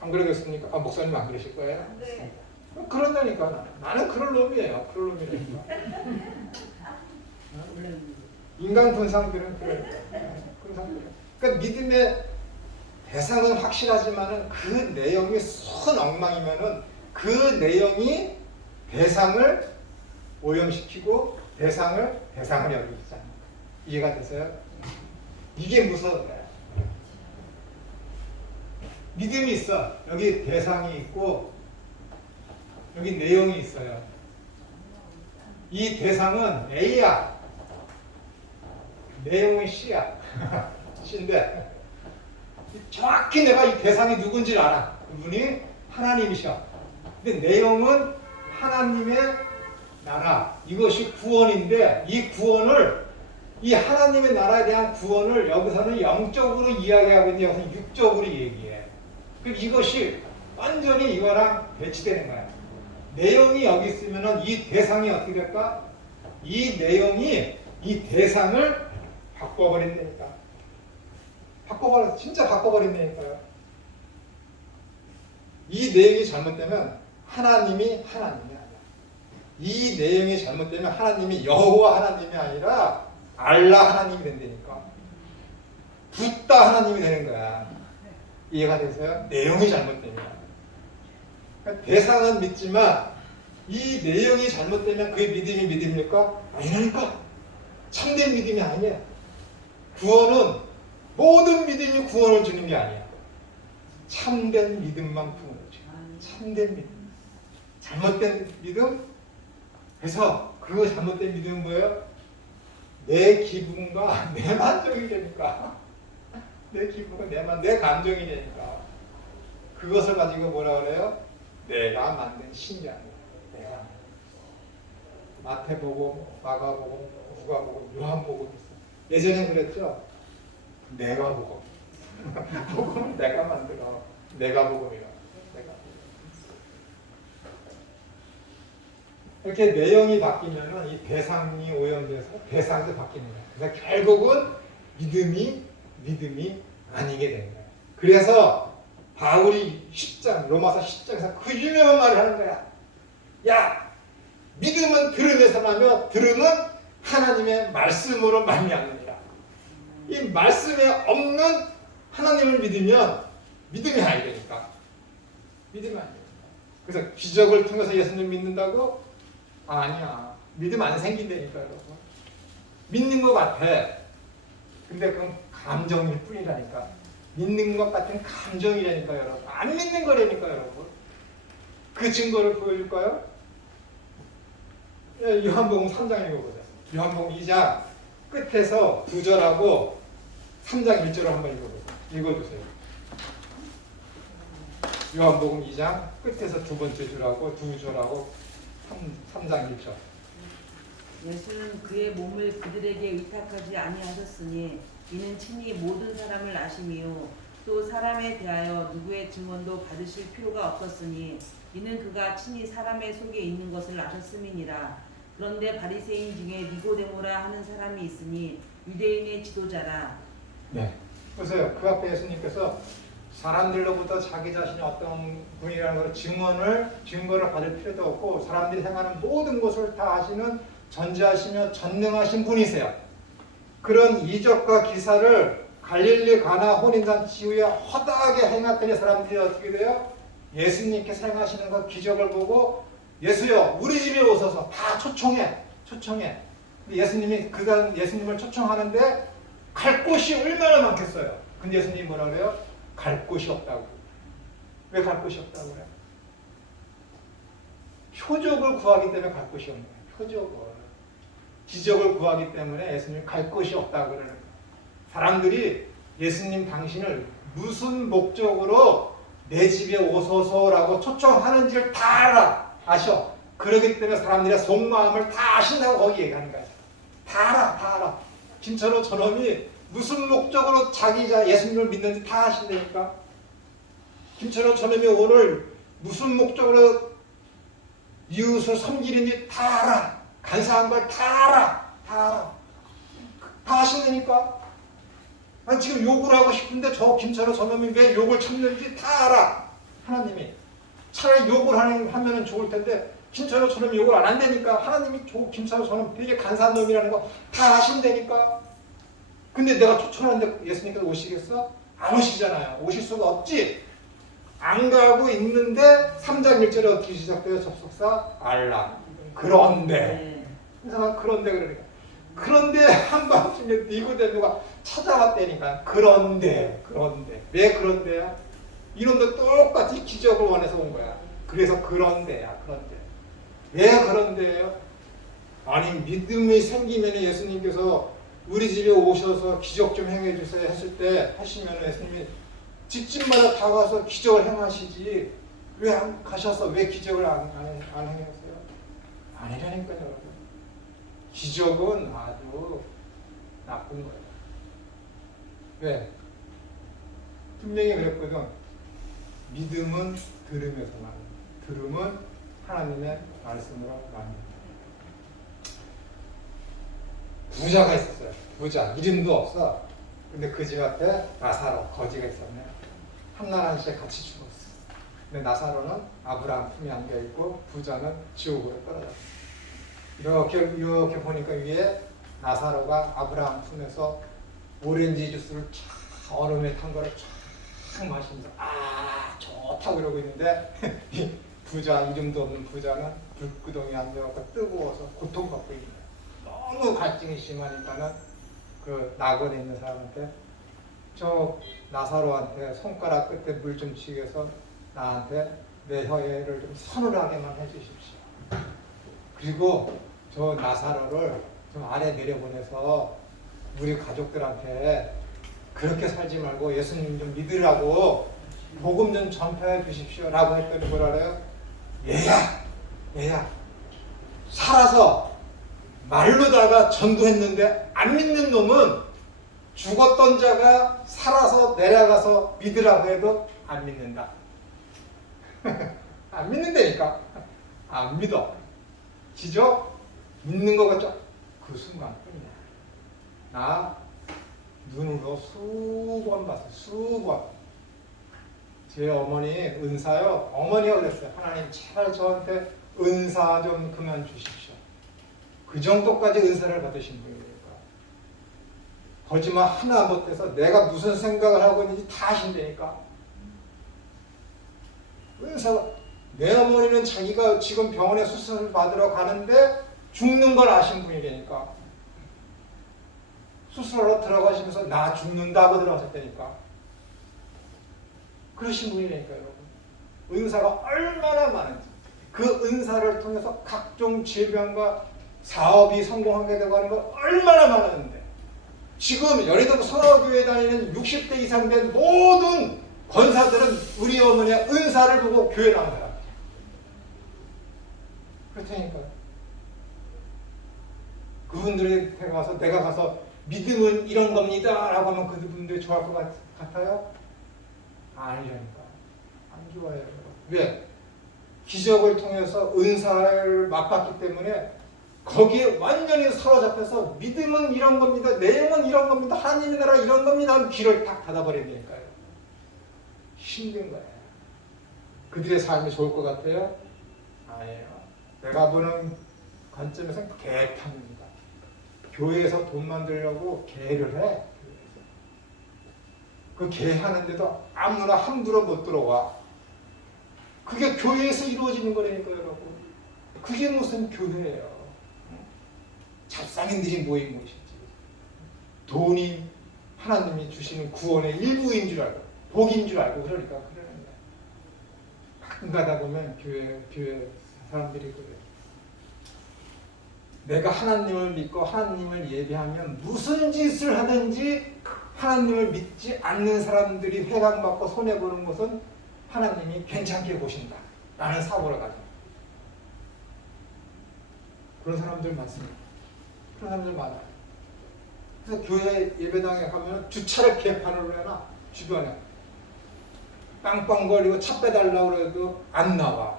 안 그러겠습니까? 목사님 안 그러실 거예요? 네. 그런다니까. 나는 그럴 놈이에요. 그럴 놈이라니까. 인간 군상들은 그러니까. 그러니까 믿음의 대상은 확실하지만은 그 내용이 선 엉망이면은 그 내용이 대상을 오염시키고 대상을 여기지 않는 거예요. 이해가 되세요? 이게 무서운 거예요. 믿음이 있어. 여기 대상이 있고 여기 내용이 있어요. 이 대상은 A야. 내용은 C야. C인데 정확히 내가 이 대상이 누군지를 알아. 그분이 하나님이셔. 근데 내용은 하나님의 나라. 이것이 구원인데 이 구원을 이 하나님의 나라에 대한 구원을 여기서는 영적으로 이야기하고 있는데 여기서는 육적으로 얘기해. 그럼 이것이 완전히 이거랑 배치되는 거야. 내용이 여기 있으면 이 대상이 어떻게 될까? 이 내용이 이 대상을 바꿔버린다니까. 진짜 바꿔버린다니까요. 이 내용이 잘못되면 하나님이 아니야. 이 내용이 잘못되면 하나님이 여호와 하나님이 아니라 알라 하나님이 된다니까. 붓다 하나님이 되는 거야. 이해가 되세요? 내용이 잘못되면. 그러니까 대상은 믿지만 이 내용이 잘못되면 그게 믿음이 믿음입니까? 아니라니까. 참된 믿음이 아니야. 구원은 모든 믿음이 구원을 주는 게 아니야. 참된 믿음만 구원을 줘. 참된 믿음. 잘못된 믿음? 그래서 그 잘못된 믿음은 뭐예요? 내 기분과 내 만족이 되니까. 내 기분과 내 감정이 되니까. 그것을 가지고 뭐라 그래요? 내가 만든 신이 아니야. 내가. 마태복음, 마가복음, 누가복음, 요한복음 있어. 예전에 그랬죠? 내가 복음. 복음은 내가 만들어. 내가 복음이라. 내가. 이렇게 내용이 바뀌면은 이 대상이 오염돼서 대상도 바뀌는 거야. 그래서 결국은 믿음이 아니게 되는 거야. 그래서 바울이 10장, 로마서 10장에서 그 유명한 말을 하는 거야. 야, 믿음은 들음에서 나며 들음은 하나님의 말씀으로 말미암느니라. 이 말씀에 없는 하나님을 믿으면 믿음이 아니니까. 믿음이 아니니까. 그래서 기적을 통해서 예수님을 믿는다고? 아니야. 믿음 안 생긴다니까, 여러분. 믿는 것 같아. 근데 그건 감정일 뿐이라니까. 믿는 것 같은 감정이라니까, 여러분. 안 믿는 거라니까, 여러분. 그 증거를 보여줄까요? 요한복음 3장 읽어보자. 요한복음 2장 끝에서 9절하고 3장 1절을 한번 읽어보세요. 요한복음 2장 끝에서 두 번째 줄하고 2절하고 3장 1절. 예수는 그의 몸을 그들에게 의탁하지 아니하셨으니 이는 친히 모든 사람을 아심이요 또 사람에 대하여 누구의 증언도 받으실 필요가 없었으니 이는 그가 친히 사람의 속에 있는 것을 아셨음이니라. 그런데 바리새인 중에 니고데모라 하는 사람이 있으니 유대인의 지도자라. 네. 보세요. 그 앞에 예수님께서 사람들로부터 자기 자신이 어떤 분이라는 걸 증거를 받을 필요도 없고 사람들이 행하는 모든 것을 다 아시는 전지하시며 전능하신 분이세요. 그런 이적과 기사를 갈릴리 가나 혼인잔치 이후에 허다하게 행했더니 사람들이 어떻게 돼요? 예수님께서 행하시는 그 기적을 보고 예수여 우리 집에 오셔서 다 초청해. 예수님이 예수님을 초청하는데 갈 곳이 얼마나 많겠어요. 근데 예수님이 뭐라 그래요? 갈 곳이 없다고. 왜 갈 곳이 없다고 그래요? 표적을 구하기 때문에 갈 곳이 없는 거예요. 표적을. 기적을 구하기 때문에 예수님이 갈 곳이 없다고 그러는 거예요. 사람들이 예수님 당신을 무슨 목적으로 내 집에 오소서라고 초청하는지를 다 아셔. 그러기 때문에 사람들의 속마음을 다 아신다고 거기 얘기하는 거예요. 다 알아. 김철호 저놈이 무슨 목적으로 자기가 예수님을 믿는지 다 아신다니까. 김철호 저놈이 오늘 무슨 목적으로 이웃을 섬기는지 다 알아. 간사한 걸 다 알아. 다 아신다니까. 난 지금 욕을 하고 싶은데 저 김철호 저놈이 왜 욕을 참는지 다 알아. 하나님이. 차라리 욕을 하면 좋을 텐데 김철호 저놈이 욕을 안 한다니까. 하나님이 김철호 저놈 되게 간사한 놈이라는 거 다 아신다니까. 근데 내가 초청하는데 예수님께서 오시겠어? 안 오시잖아요. 오실 수가 없지. 안 가고 있는데 3장 1절에 어떻게 시작돼요? 접속사 알라. 그런데. 그래서 그런데 그러니까. 그런데 한밤중에 니고데모가 찾아왔다니까. 그런데. 왜 그런데야? 이놈도 똑같이 기적을 원해서 온 거야. 그래서 그런데야. 왜 그런데요? 아니 믿음이 생기면 예수님께서 우리 집에 오셔서 기적 좀 행해 주세요 했을 때 하시면 예수님이 집집마다 다 가서 기적을 행하시지 왜 안 가셔서 왜 기적을 안 행했어요? 아니라니까요, 여러분. 기적은 아주 나쁜 거예요. 왜? 분명히 그랬거든. 믿음은 들음에서 나옵니다. 들음은 하나님의 말씀으로 나옵니다. 부자가 있었어요. 부자. 이름도 없어. 근데 그 집 앞에 나사로, 거지가 있었네. 한나란 씨에 같이 죽었어. 근데 나사로는 아브라함 품에 안겨있고 부자는 지옥으로 떨어졌어. 이렇게 보니까 위에 나사로가 아브라함 품에서 오렌지 주스를 쫙 얼음에 탄 거를 쫙 마시면서 좋다고 그러고 있는데 이 부자, 이름도 없는 부자는 불구덩이에 앉아서 뜨거워서 고통받고 있는 거예요. 너무 갈증이 심하니까는 그 낙원에 있는 사람한테 저 나사로한테 손가락 끝에 물 좀 쥐겨서 나한테 내 혀를 좀 서늘하게만 해주십시오. 그리고 저 나사로를 좀 아래 내려보내서 우리 가족들한테 그렇게 살지 말고 예수님 좀 믿으라고 복음 좀 전파해 주십시오 라고 했더니 뭐라 그래요? 얘야 살아서 말로다가 전도했는데 안 믿는 놈은 죽었던 자가 살아서 내려가서 믿으라고 해도 안 믿는다. 안 믿는다니까. 안 믿어. 기적 믿는 거 같죠? 그 순간뿐이야. 나 눈으로 수번 봤어요. 수번. 제 어머니 은사요. 어머니가 그랬어요. 하나님 제발 저한테 은사 좀 그만 주십시오. 그 정도까지 은사를 받으신 분이니까. 거짓말 하나 못해서 내가 무슨 생각을 하고 있는지 다 아신다니까. 은사가 내 어머니는 자기가 지금 병원에 수술을 받으러 가는데 죽는 걸 아신 분이라니까. 수술하러 들어가시면서 나 죽는다고 들어가셨다니까. 그러신 분이라니까 여러분. 은사가 얼마나 많은지. 그 은사를 통해서 각종 질병과 사업이 성공하게 되고 하는 거 얼마나 많았는데 지금 연희동 선화교회 다니는 60대 이상 된 모든 권사들은 우리 어머니의 은사를 보고 교회 나온 사람. 그렇다니까요. 그분들한테 가서 내가 가서 믿음은 이런 겁니다 라고 하면 그분들이 좋아할 것 같아요? 아니라니까. 안 좋아해요. 왜? 기적을 통해서 은사를 맛봤기 때문에 거기에 완전히 사로잡혀서 믿음은 이런 겁니다. 내용은 이런 겁니다. 하나님의 나라 이런 겁니다. 하면 귀를 딱 닫아버린다니까요. 힘든 거예요. 그들의 삶이 좋을 것 같아요? 아니에요. 내가 보는 관점에서는 개판입니다. 교회에서 돈 만들려고 개를 해. 그 개 하는데도 아무나 함부로 못 들어와. 그게 교회에서 이루어지는 거라니까요, 여러분. 그게 무슨 교회예요. 잡상인들이 모인 곳이지. 돈이 하나님이 주시는 구원의 일부인 줄 알고 복인 줄 알고 그러니까 그러는 거야. 가끔 가다 보면 교회 사람들이 그래. 내가 하나님을 믿고 하나님을 예배하면 무슨 짓을 하든지 하나님을 믿지 않는 사람들이 회방받고 손해보는 것은 하나님이 괜찮게 보신다 라는 사고를 가지고 그런 사람들 많습니다. 그런 사람들 많아요. 그래서 교회 예배당에 가면 주차를 개판으로 해놔. 주변에 빵빵거리고 차 빼달라고 그래도 안 나와.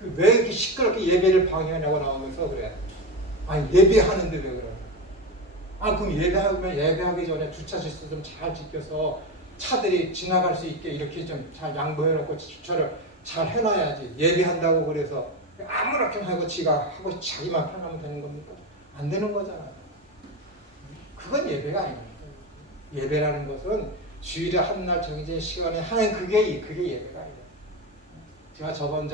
왜 이렇게 시끄럽게 예배를 방해하냐고 나오면서 그래. 아니 예배하는데 왜 그래. 아 그럼 예배하기 전에 주차 질서 좀 잘 지켜서 차들이 지나갈 수 있게 이렇게 좀 잘 양보해놓고 주차를 잘 해놔야지. 예배한다고 그래서 아무렇게나 하고 지가 하고 자기만 편하면 되는 겁니까? 안 되는 거잖아요. 그건 예배가 아닙니다. 예배라는 것은 주일에 한날 정해진 시간에 하는 그게 예배가 아니에요. 제가 저번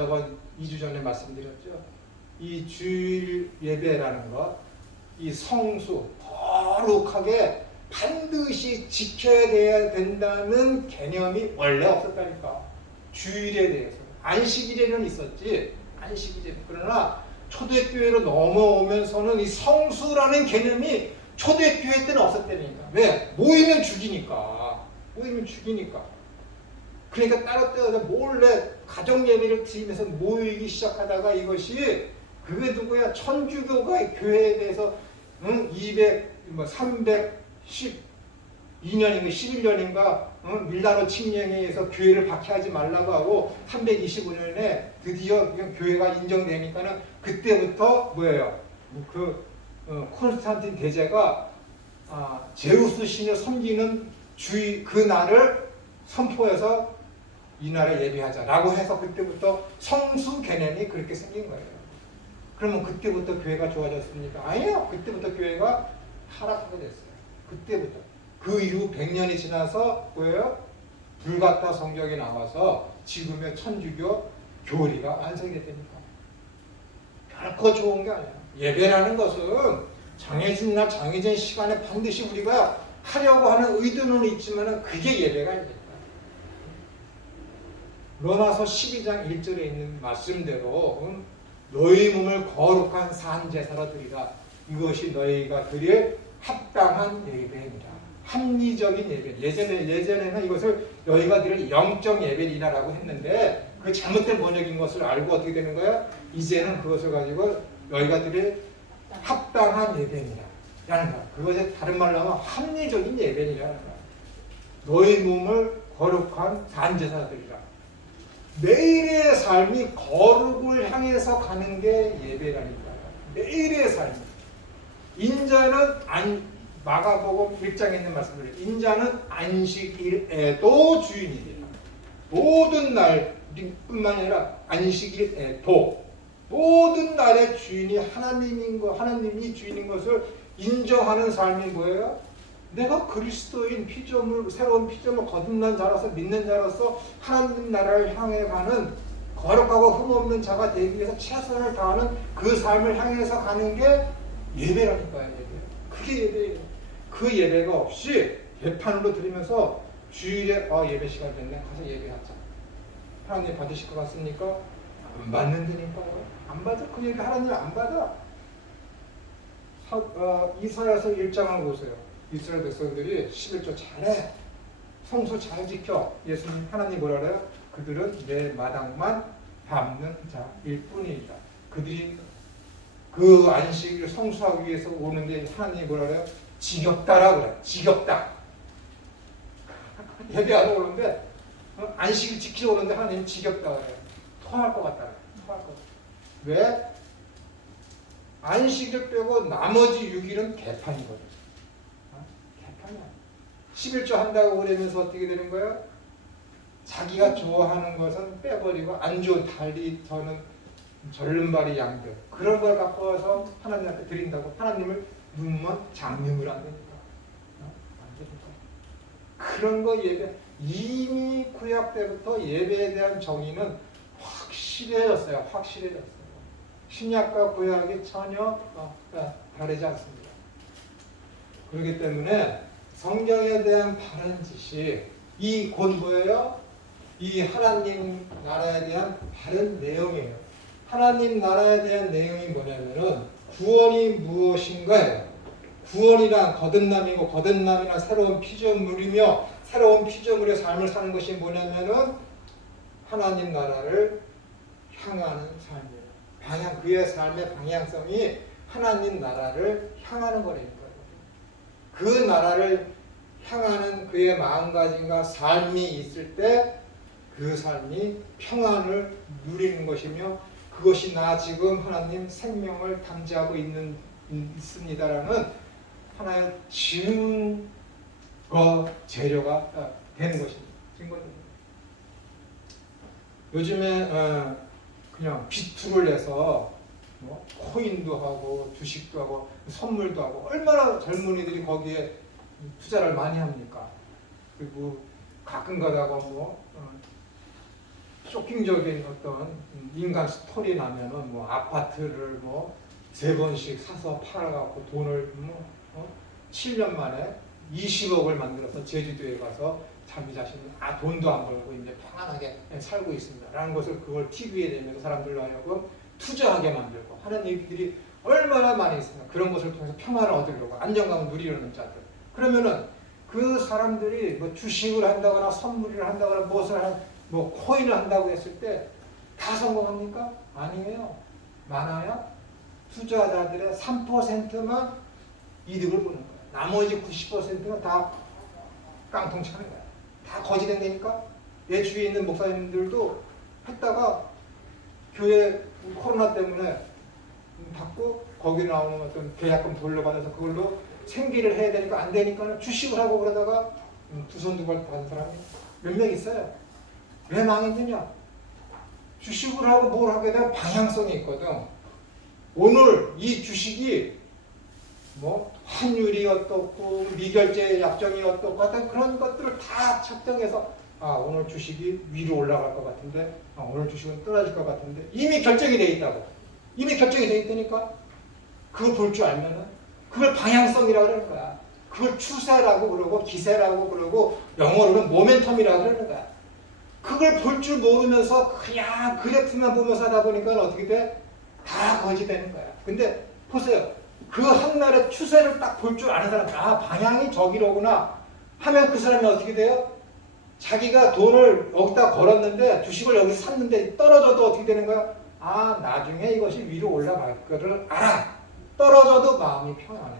2주 전에 말씀드렸죠. 이 주일 예배라는 것, 이 성수 거룩하게 반드시 지켜야 된다는 개념이 원래 없었다니까. 주일에 대해서. 안식일에는 있었지. 안식일에. 그러나 초대교회로 넘어오면서는 이 성수라는 개념이 초대교회 때는 없었다니까. 왜? 모이면 죽이니까. 그러니까 따로따로 몰래 가정 예배를 드리면서 모이기 시작하다가 이것이 그게 누구야? 천주교가 교회에 대해서 312년인가 11년인가 밀라노 칙령에 의해서 교회를 박해하지 말라고 하고 325년에 드디어 교회가 인정되니까는 그때부터 뭐예요? 콘스탄틴 대제가 제우스 신을 섬기는 그 날을 선포해서 이 날에 예배하자라고 해서 그때부터 성수 개념이 그렇게 생긴 거예요. 그러면 그때부터 교회가 좋아졌습니까? 아니에요. 그때부터 교회가 타락하게 됐어요. 그때부터. 그 이후 100년이 지나서 뭐예요? 불가타 성경이 나와서 지금의 천주교 교리가 완성이 됩니다. 결코 좋은 게 아니야. 예배라는 것은 정해진 날 정해진 시간에 반드시 우리가 하려고 하는 의도는 있지만 그게 예배가 아닙니다. 로마서 12장 1절에 있는 말씀대로 너희 몸을 거룩한 산제사로 드리라. 이것이 너희가 드릴 합당한 예배입니다. 합리적인 예배. 예전에는 이것을 너희가 드릴 영적 예배이라고 했는데 그 잘못된 번역인 것을 알고 어떻게 되는 거야? 이제는 그것을 가지고 너희가 드릴 합당한 예배입니다. 라는 거야. 그것이 다른 말로 하면 합리적인 예배이라는 거야. 너희 몸을 거룩한 산제사로 드리라. 매일의 삶이 거룩을 향해서 가는 게 예배라니까. 매일의 삶이. 인자는 마가복음 1장에 있는 말씀을 인자는 안식일에도 주인이 되라. 모든 날뿐만 아니라 안식일에도 모든 날의 주인이 하나님이 주인인 것을 인정하는 삶이 뭐예요? 내가 그리스도인 피조물, 새로운 피조물 거듭난 자로서 믿는 자로서 하나님 나라를 향해 가는 거룩하고 흠없는 자가 되기 위해서 최선을 다하는 그 삶을 향해서 가는 게 예배라니까요. 예배. 그게 예배예요. 그 예배가 없이 개판으로 드리면서 주일에 예배 시간 됐네 가서 예배하자. 하나님 받으실 것 같습니까? 안 받는다니까요. 안 받아. 그 얘기 하나님 안 받아. 이사야서 1장을 보세요. 이스라엘 백성들이 11조 잘해. 성수 잘 지켜. 예수님 하나님 뭐라 그래요? 그들은 내 마당만 밟는 자일 뿐이다. 그들이 그 안식일을 성수하기 위해서 오는데 하나님이 뭐라 그래요? 지겹다라고 그래요. 지겹다. 예배하러 오는데 안식일 지키러 오는데 하나님이 지겹다고 그래요. 토할 것 같다. 토할 것 같다. 왜? 안식일 빼고 나머지 6일은 개판이거든. 개판이야. 11조 한다고 그러면서 어떻게 되는 거예요? 자기가 좋아하는 것은 빼버리고 안 좋은 달리 저는 절름발이 양들 그런 걸 갖고 와서 하나님 앞에 드린다고 하나님을 눈먼 장님을 안 되니까. 안 되니까. 그런 거 예배 이미 구약 때부터 예배에 대한 정의는 확실해졌어요. 확실해졌어요. 신약과 구약이 전혀 다르지 않습니다. 그렇기 때문에 성경에 대한 바른 지식 이 곧 뭐예요? 이 하나님 나라에 대한 바른 내용이에요. 하나님 나라에 대한 내용이 뭐냐면은 구원이 무엇인가요? 구원이란 거듭남이고 거듭남이란 새로운 피조물이며 새로운 피조물의 삶을 사는 것이 뭐냐면은 하나님 나라를 향하는 삶이에요. 그의 삶의 방향성이 하나님 나라를 향하는 거라는 거예요. 그 나라를 향하는 그의 마음가짐과 삶이 있을 때 그 삶이 평안을 누리는 것이며 그것이 나 지금 하나님 생명을 담지하고 있습니다라는 하나의 증거 재료가 되는 것입니다. 증거입니다. 요즘에 그냥 비투를 내서 뭐 코인도 하고 주식도 하고 선물도 하고 얼마나 젊은이들이 거기에 투자를 많이 합니까? 그리고 가끔 가다가 뭐 쇼킹적인 어떤 인간 스토리 나면은 뭐 아파트를 뭐 3번씩 사서 팔아갖고 돈을 7년 만에 20억을 만들어서 제주도에 가서 자기 자신은 돈도 안 벌고 이제 평안하게 살고 있습니다. 라는 것을 그걸 TV에 내면서 사람들로 하여금 투자하게 만들고 하는 얘기들이 얼마나 많이 있습니다. 그런 것을 통해서 평안을 얻으려고 안정감을 누리려는 자들. 그러면은 그 사람들이 뭐 주식을 한다거나 선물을 한다거나 뭐 코인을 한다고 했을 때 다 성공합니까? 아니에요. 많아요. 투자자들의 3%만 이득을 보는 거예요. 나머지 90%는 다 깡통 차는 거예요. 다 거짓된다니까? 내 주위에 있는 목사님들도 했다가 교회 코로나 때문에 받고 거기 나오는 어떤 계약금 돌려받아서 그걸로 생계를 해야 되니까 안 되니까 주식을 하고 그러다가 두 손 두 발 받은 사람이 몇 명 있어요. 왜 망했느냐? 주식을 하고 뭘 하게 되면 방향성이 있거든. 오늘 이 주식이 뭐 환율이 어떻고 미결제 약정이 어떻고 하여튼 그런 것들을 다 측정해서 오늘 주식이 위로 올라갈 것 같은데 오늘 주식은 떨어질 것 같은데 이미 결정이 돼 있다고. 이미 결정이 되어 있다니까. 그걸 볼 줄 알면은 그걸 방향성이라고 그러는 거야. 그걸 추세라고 그러고 기세라고 그러고 영어로는 모멘텀이라고 그러는 거야. 그걸 볼 줄 모르면서 그냥 그래프만 보면서 하다 보니까 어떻게 돼? 다 거지 되는 거야. 근데 보세요. 그 한날의 추세를 딱 볼 줄 아는 사람, 아, 방향이 저기로구나 하면 그 사람이 어떻게 돼요? 자기가 돈을 여기다 걸었는데 주식을 여기 샀는데 떨어져도 어떻게 되는 거야? 아, 나중에 이것이 위로 올라갈 거를 알아. 떨어져도 마음이 평안해.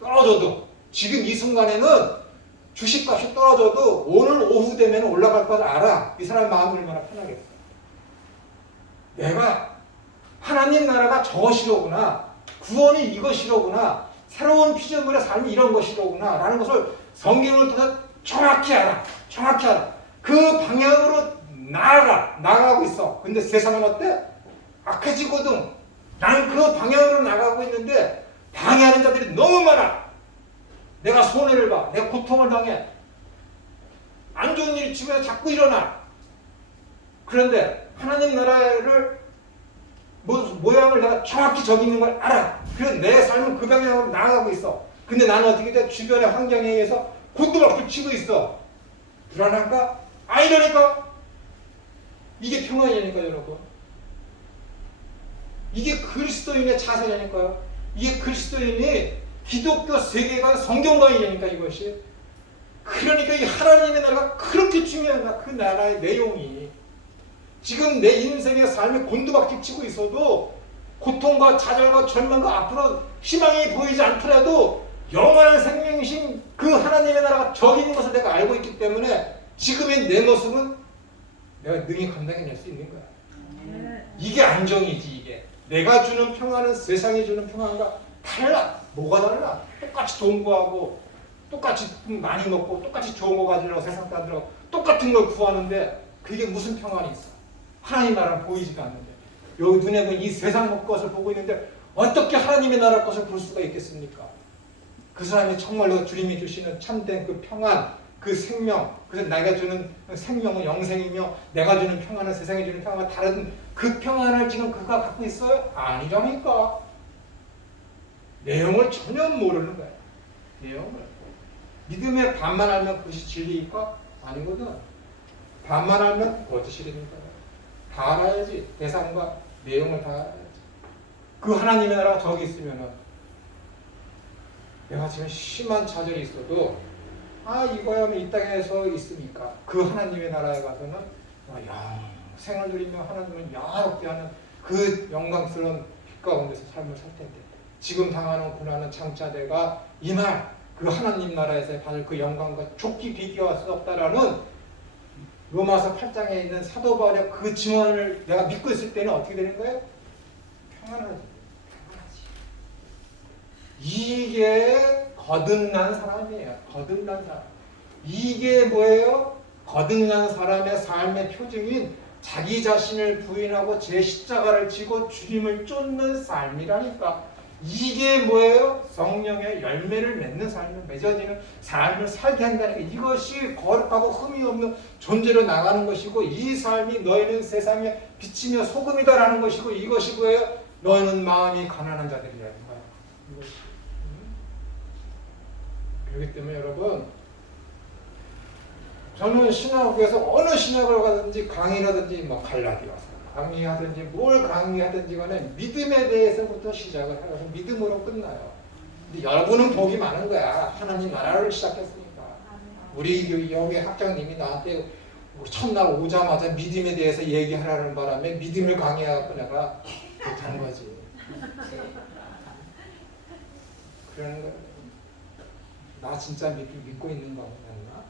떨어져도 지금 이 순간에는 주식값이 떨어져도 오늘 오후 되면 올라갈 걸 알아. 이 사람 마음이 얼마나 편하겠어. 내가 하나님 나라가 저것이로구나. 구원이 이것이로구나. 새로운 피조물의 삶이 이런 것이로구나 라는 것을 성경을 통해 정확히 알아. 정확히 알아. 그 방향으로 나아가고 있어. 근데 세상은 어때? 악해지거든. 나는 그 방향으로 나가고 있는데 방해하는 자들이 너무 많아. 내가 손해를 봐. 내가 고통을 당해. 안 좋은 일이 주변에 자꾸 일어나. 그런데 하나님 나라를 모양을 내가 정확히 저기 있는 걸 알아. 그래서 내 삶은 그 방향으로 나아가고 있어. 근데 나는 어떻게 돼? 주변의 환경에 의해서 곤두박질 치고 있어. 불안한가? 아니라니까. 이게 평안이라니까 여러분. 이게 그리스도인의 자세라니까요. 이게 그리스도인이 기독교 세계관 성경관이라니까 이것이. 그러니까 이 하나님의 나라가 그렇게 중요한 거야. 그 나라의 내용이. 지금 내 인생의 삶에 곤두박질 치고 있어도 고통과 좌절과 절망과 앞으로 희망이 보이지 않더라도 영원한 생명이신 그 하나님의 나라가 저기 있는 것을 내가 알고 있기 때문에 지금의 내 모습은 내가 능히 감당해낼 수 있는 거야. 이게 안정이지. 이게 내가 주는 평안은 세상이 주는 평안과 달라. 뭐가 달라? 똑같이 돈 구하고 똑같이 많이 먹고 똑같이 좋은 거 가지려고 세상 사람들하고 똑같은 걸 구하는데 그게 무슨 평안이 있어? 하나님 나라는 보이지가 않는데 여기 눈에 보이는 이 세상 것을 보고 있는데 어떻게 하나님의 나라 것을 볼 수가 있겠습니까? 그 사람이 정말로 주님이 주시는 참된 그 평안, 그 생명, 그래서 내가 주는 생명은 영생이며 내가 주는 평안은 세상이 주는 평안과 다른 그 평안을 지금 그가 갖고 있어요? 아니라니까. 내용을 전혀 모르는 거야. 내용을. 믿음의 반만 알면 그것이 진리일까? 아니거든. 반만 알면 거짓이라니까. 다 알아야지. 대상과 내용을 다 알아야지. 그 하나님의 나라가 저기 있으면은 내가 지금 심한 좌절이 있어도 아 이거야 이 땅에서 있으니까 그 하나님의 나라에 가서는 영생을 누리며 하나님을 야롭게 하는 그 영광스러운 빛 가운데서 삶을 살 텐데 지금 당하는 고난은 장차 내가 이날 그 하나님 나라에서 받을 그 영광과 좋게 비교할 수 없다라는 로마서 8장에 있는 사도 바울의 그 증언을 내가 믿고 있을 때는 어떻게 되는 거예요? 평안하지. 이게 거듭난 사람이에요. 거듭난 사람. 이게 뭐예요? 거듭난 사람의 삶의 표징인 자기 자신을 부인하고 제 십자가를 지고 주님을 쫓는 삶이라니까. 이게 뭐예요? 성령의 열매를 맺는 삶을 맺어지는 삶을 살게 한다는 게 이것이 거룩하고 흠이 없는 존재로 나가는 것이고 이 삶이 너희는 세상에 빛이며 소금이다라는 것이고 이것이 뭐예요? 너희는 마음이 가난한 자들이라는 거예요. 이것이. 그렇기 때문에 여러분 저는 신학교에서 어느 신학을 가든지 강의라든지 뭐 갈라디아서 강의하든지 뭘 강의하든지 간에 믿음에 대해서부터 시작을 해서 믿음으로 끝나요. 근데 여러분은 복이 많은 거야. 하나님 나라를 시작했으니까. 우리 여기 학장님이 나한테 첫날 오자마자 믿음에 대해서 얘기하라는 바람에 믿음을 강의하고 내가 못하는 거지. 그러는 거야. 나 진짜 믿고 있는 거 없나?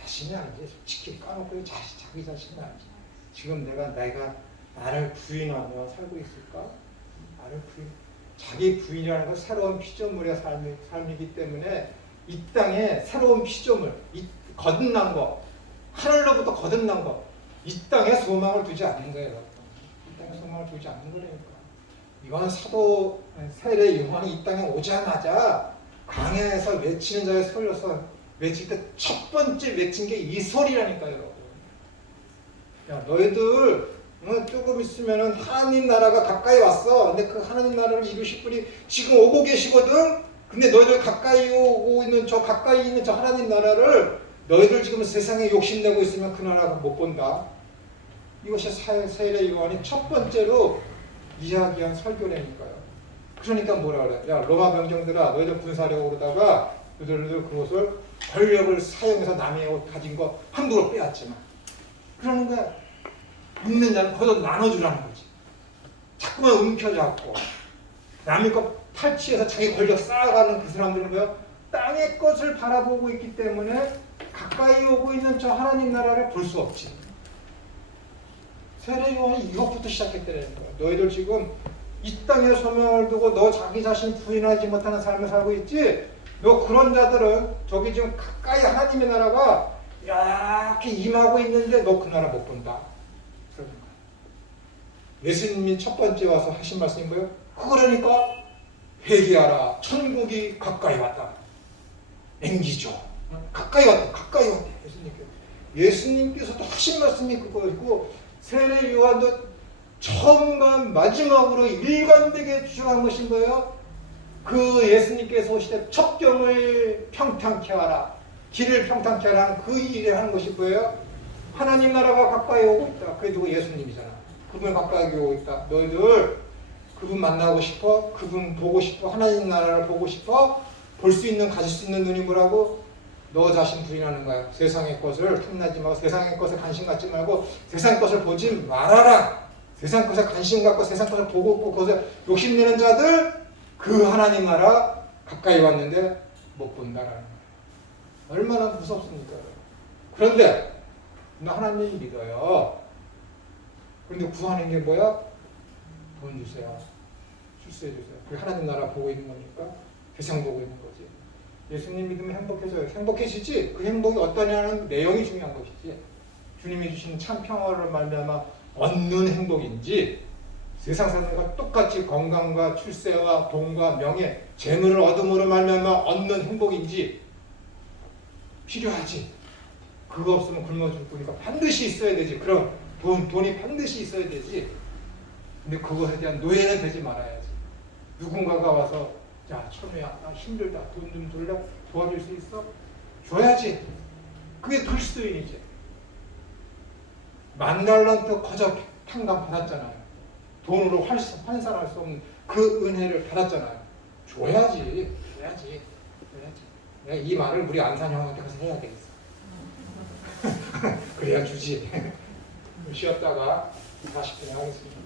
자신이 알지. 솔직히 까놓고 자기 자신이 알지. 지금 내가 나를 부인하며 살고 있을까? 나를 자기 부인이라는 건 새로운 피조물의 삶이기 때문에 이 땅에 새로운 피조물, 거듭난 거, 하늘로부터 거듭난 거, 이 땅에 소망을 두지 않는 거예요. 이 땅에 소망을 두지 않는 거라니까. 이건 사도 세례 요한이 이 땅에 오자마자 광야에서 외치는 자에 쏠려서 외칠 때 첫 번째 외친 게 이 소리라니까요, 여러분. 야, 너희들 조금 있으면은 하나님 나라가 가까이 왔어. 근데 그 하나님 나라를 이루실 분이 지금 오고 계시거든. 근데 너희들 가까이 오고 있는 가까이 있는 저 하나님 나라를 너희들 지금 세상에 욕심내고 있으면 그 나라가 못 본다. 이것이 세례 요한이 첫 번째로 이야기한 설교라니까요. 그러니까 뭐라 그래? 야, 로마 병정들아, 너희들 군사력으로 그러다가 너희들 그것을 권력을 사용해서 남의 가진 거 함부로 빼앗지만, 그러는 거야. 있는 자는 거기서 나눠주라는 거지. 자꾸만 움켜잡고 남의 것 탈취해서 자기 권력 쌓아가는 그 사람들은 뭐야? 땅의 것을 바라보고 있기 때문에 가까이 오고 있는 저 하나님 나라를 볼 수 없지. 세례 요한이 이것부터 시작했다는 거야. 너희들 지금 이 땅에 소명을 두고 너 자기 자신 부인하지 못하는 삶을 살고 있지? 너 그런 자들은 저기 지금 가까이 하나님의 나라가 이렇게 임하고 있는데 너 그 나라 못 본다. 그러는 거야. 예수님이 첫 번째 와서 하신 말씀이 뭐예요? 그러니까 회개하라. 천국이 가까이 왔다. 앵기죠. 가까이 왔다. 가까이 왔다. 예수님께서도 하신 말씀이 그거이고, 세례 요한도 처음과 마지막으로 일관되게 주장한 것인 거예요. 그 예수님께서 오실 때 첩경을 평탄케 하라. 길을 평탄케 하라는 그 일을 하는 것이 뭐예요? 하나님 나라가 가까이 오고 있다. 그게 누구? 예수님이잖아. 그분 가까이 오고 있다. 너희들 그분 만나고 싶어? 그분 보고 싶어? 하나님 나라를 보고 싶어? 볼 수 있는, 가질 수 있는 눈이 뭐라고? 너 자신 부인하는 거야. 세상의 것을 탐나지 말고, 세상의 것에 관심 갖지 말고, 세상의 것을 보지 말아라. 세상 것에 관심 갖고 세상 것을 보고 있고 그것에 욕심내는 자들, 그 하나님 나라 가까이 왔는데 못 본다라는 거야. 얼마나 무섭습니까? 그런데 나 하나님 믿어요. 그런데 구하는 게 뭐야? 돈 주세요. 출세해 주세요. 그게 하나님 나라 보고 있는 거니까, 세상 보고 있는 거지. 예수님 믿으면 행복해져요. 행복해지지? 그 행복이 어떠냐는 내용이 중요한 것이지. 주님이 주신 참 평화를 말미암아 얻는 행복인지, 세상 사람과 똑같이 건강과 출세와 돈과 명예, 재물을 얻음으로 말미암아 얻는 행복인지 필요하지. 그거 없으면 굶어 죽을 거니까 반드시 있어야 되지. 그럼 돈이 반드시 있어야 되지. 근데 그것에 대한 노예는 되지 말아야지. 누군가가 와서 야, 천우야, 나 힘들다. 돈 좀 줄래? 도와줄 수 있어? 줘야지. 그게 그리스도인이지. 10,000달란트 거저 탕감 받았잖아요. 돈으로 환산할 수 없는 그 은혜를 받았잖아요. 줘야지. 내가 이 말을 우리 안산 형한테 가서 해야 되겠어. 그래야 주지. 쉬었다가 40분에 하겠습니다.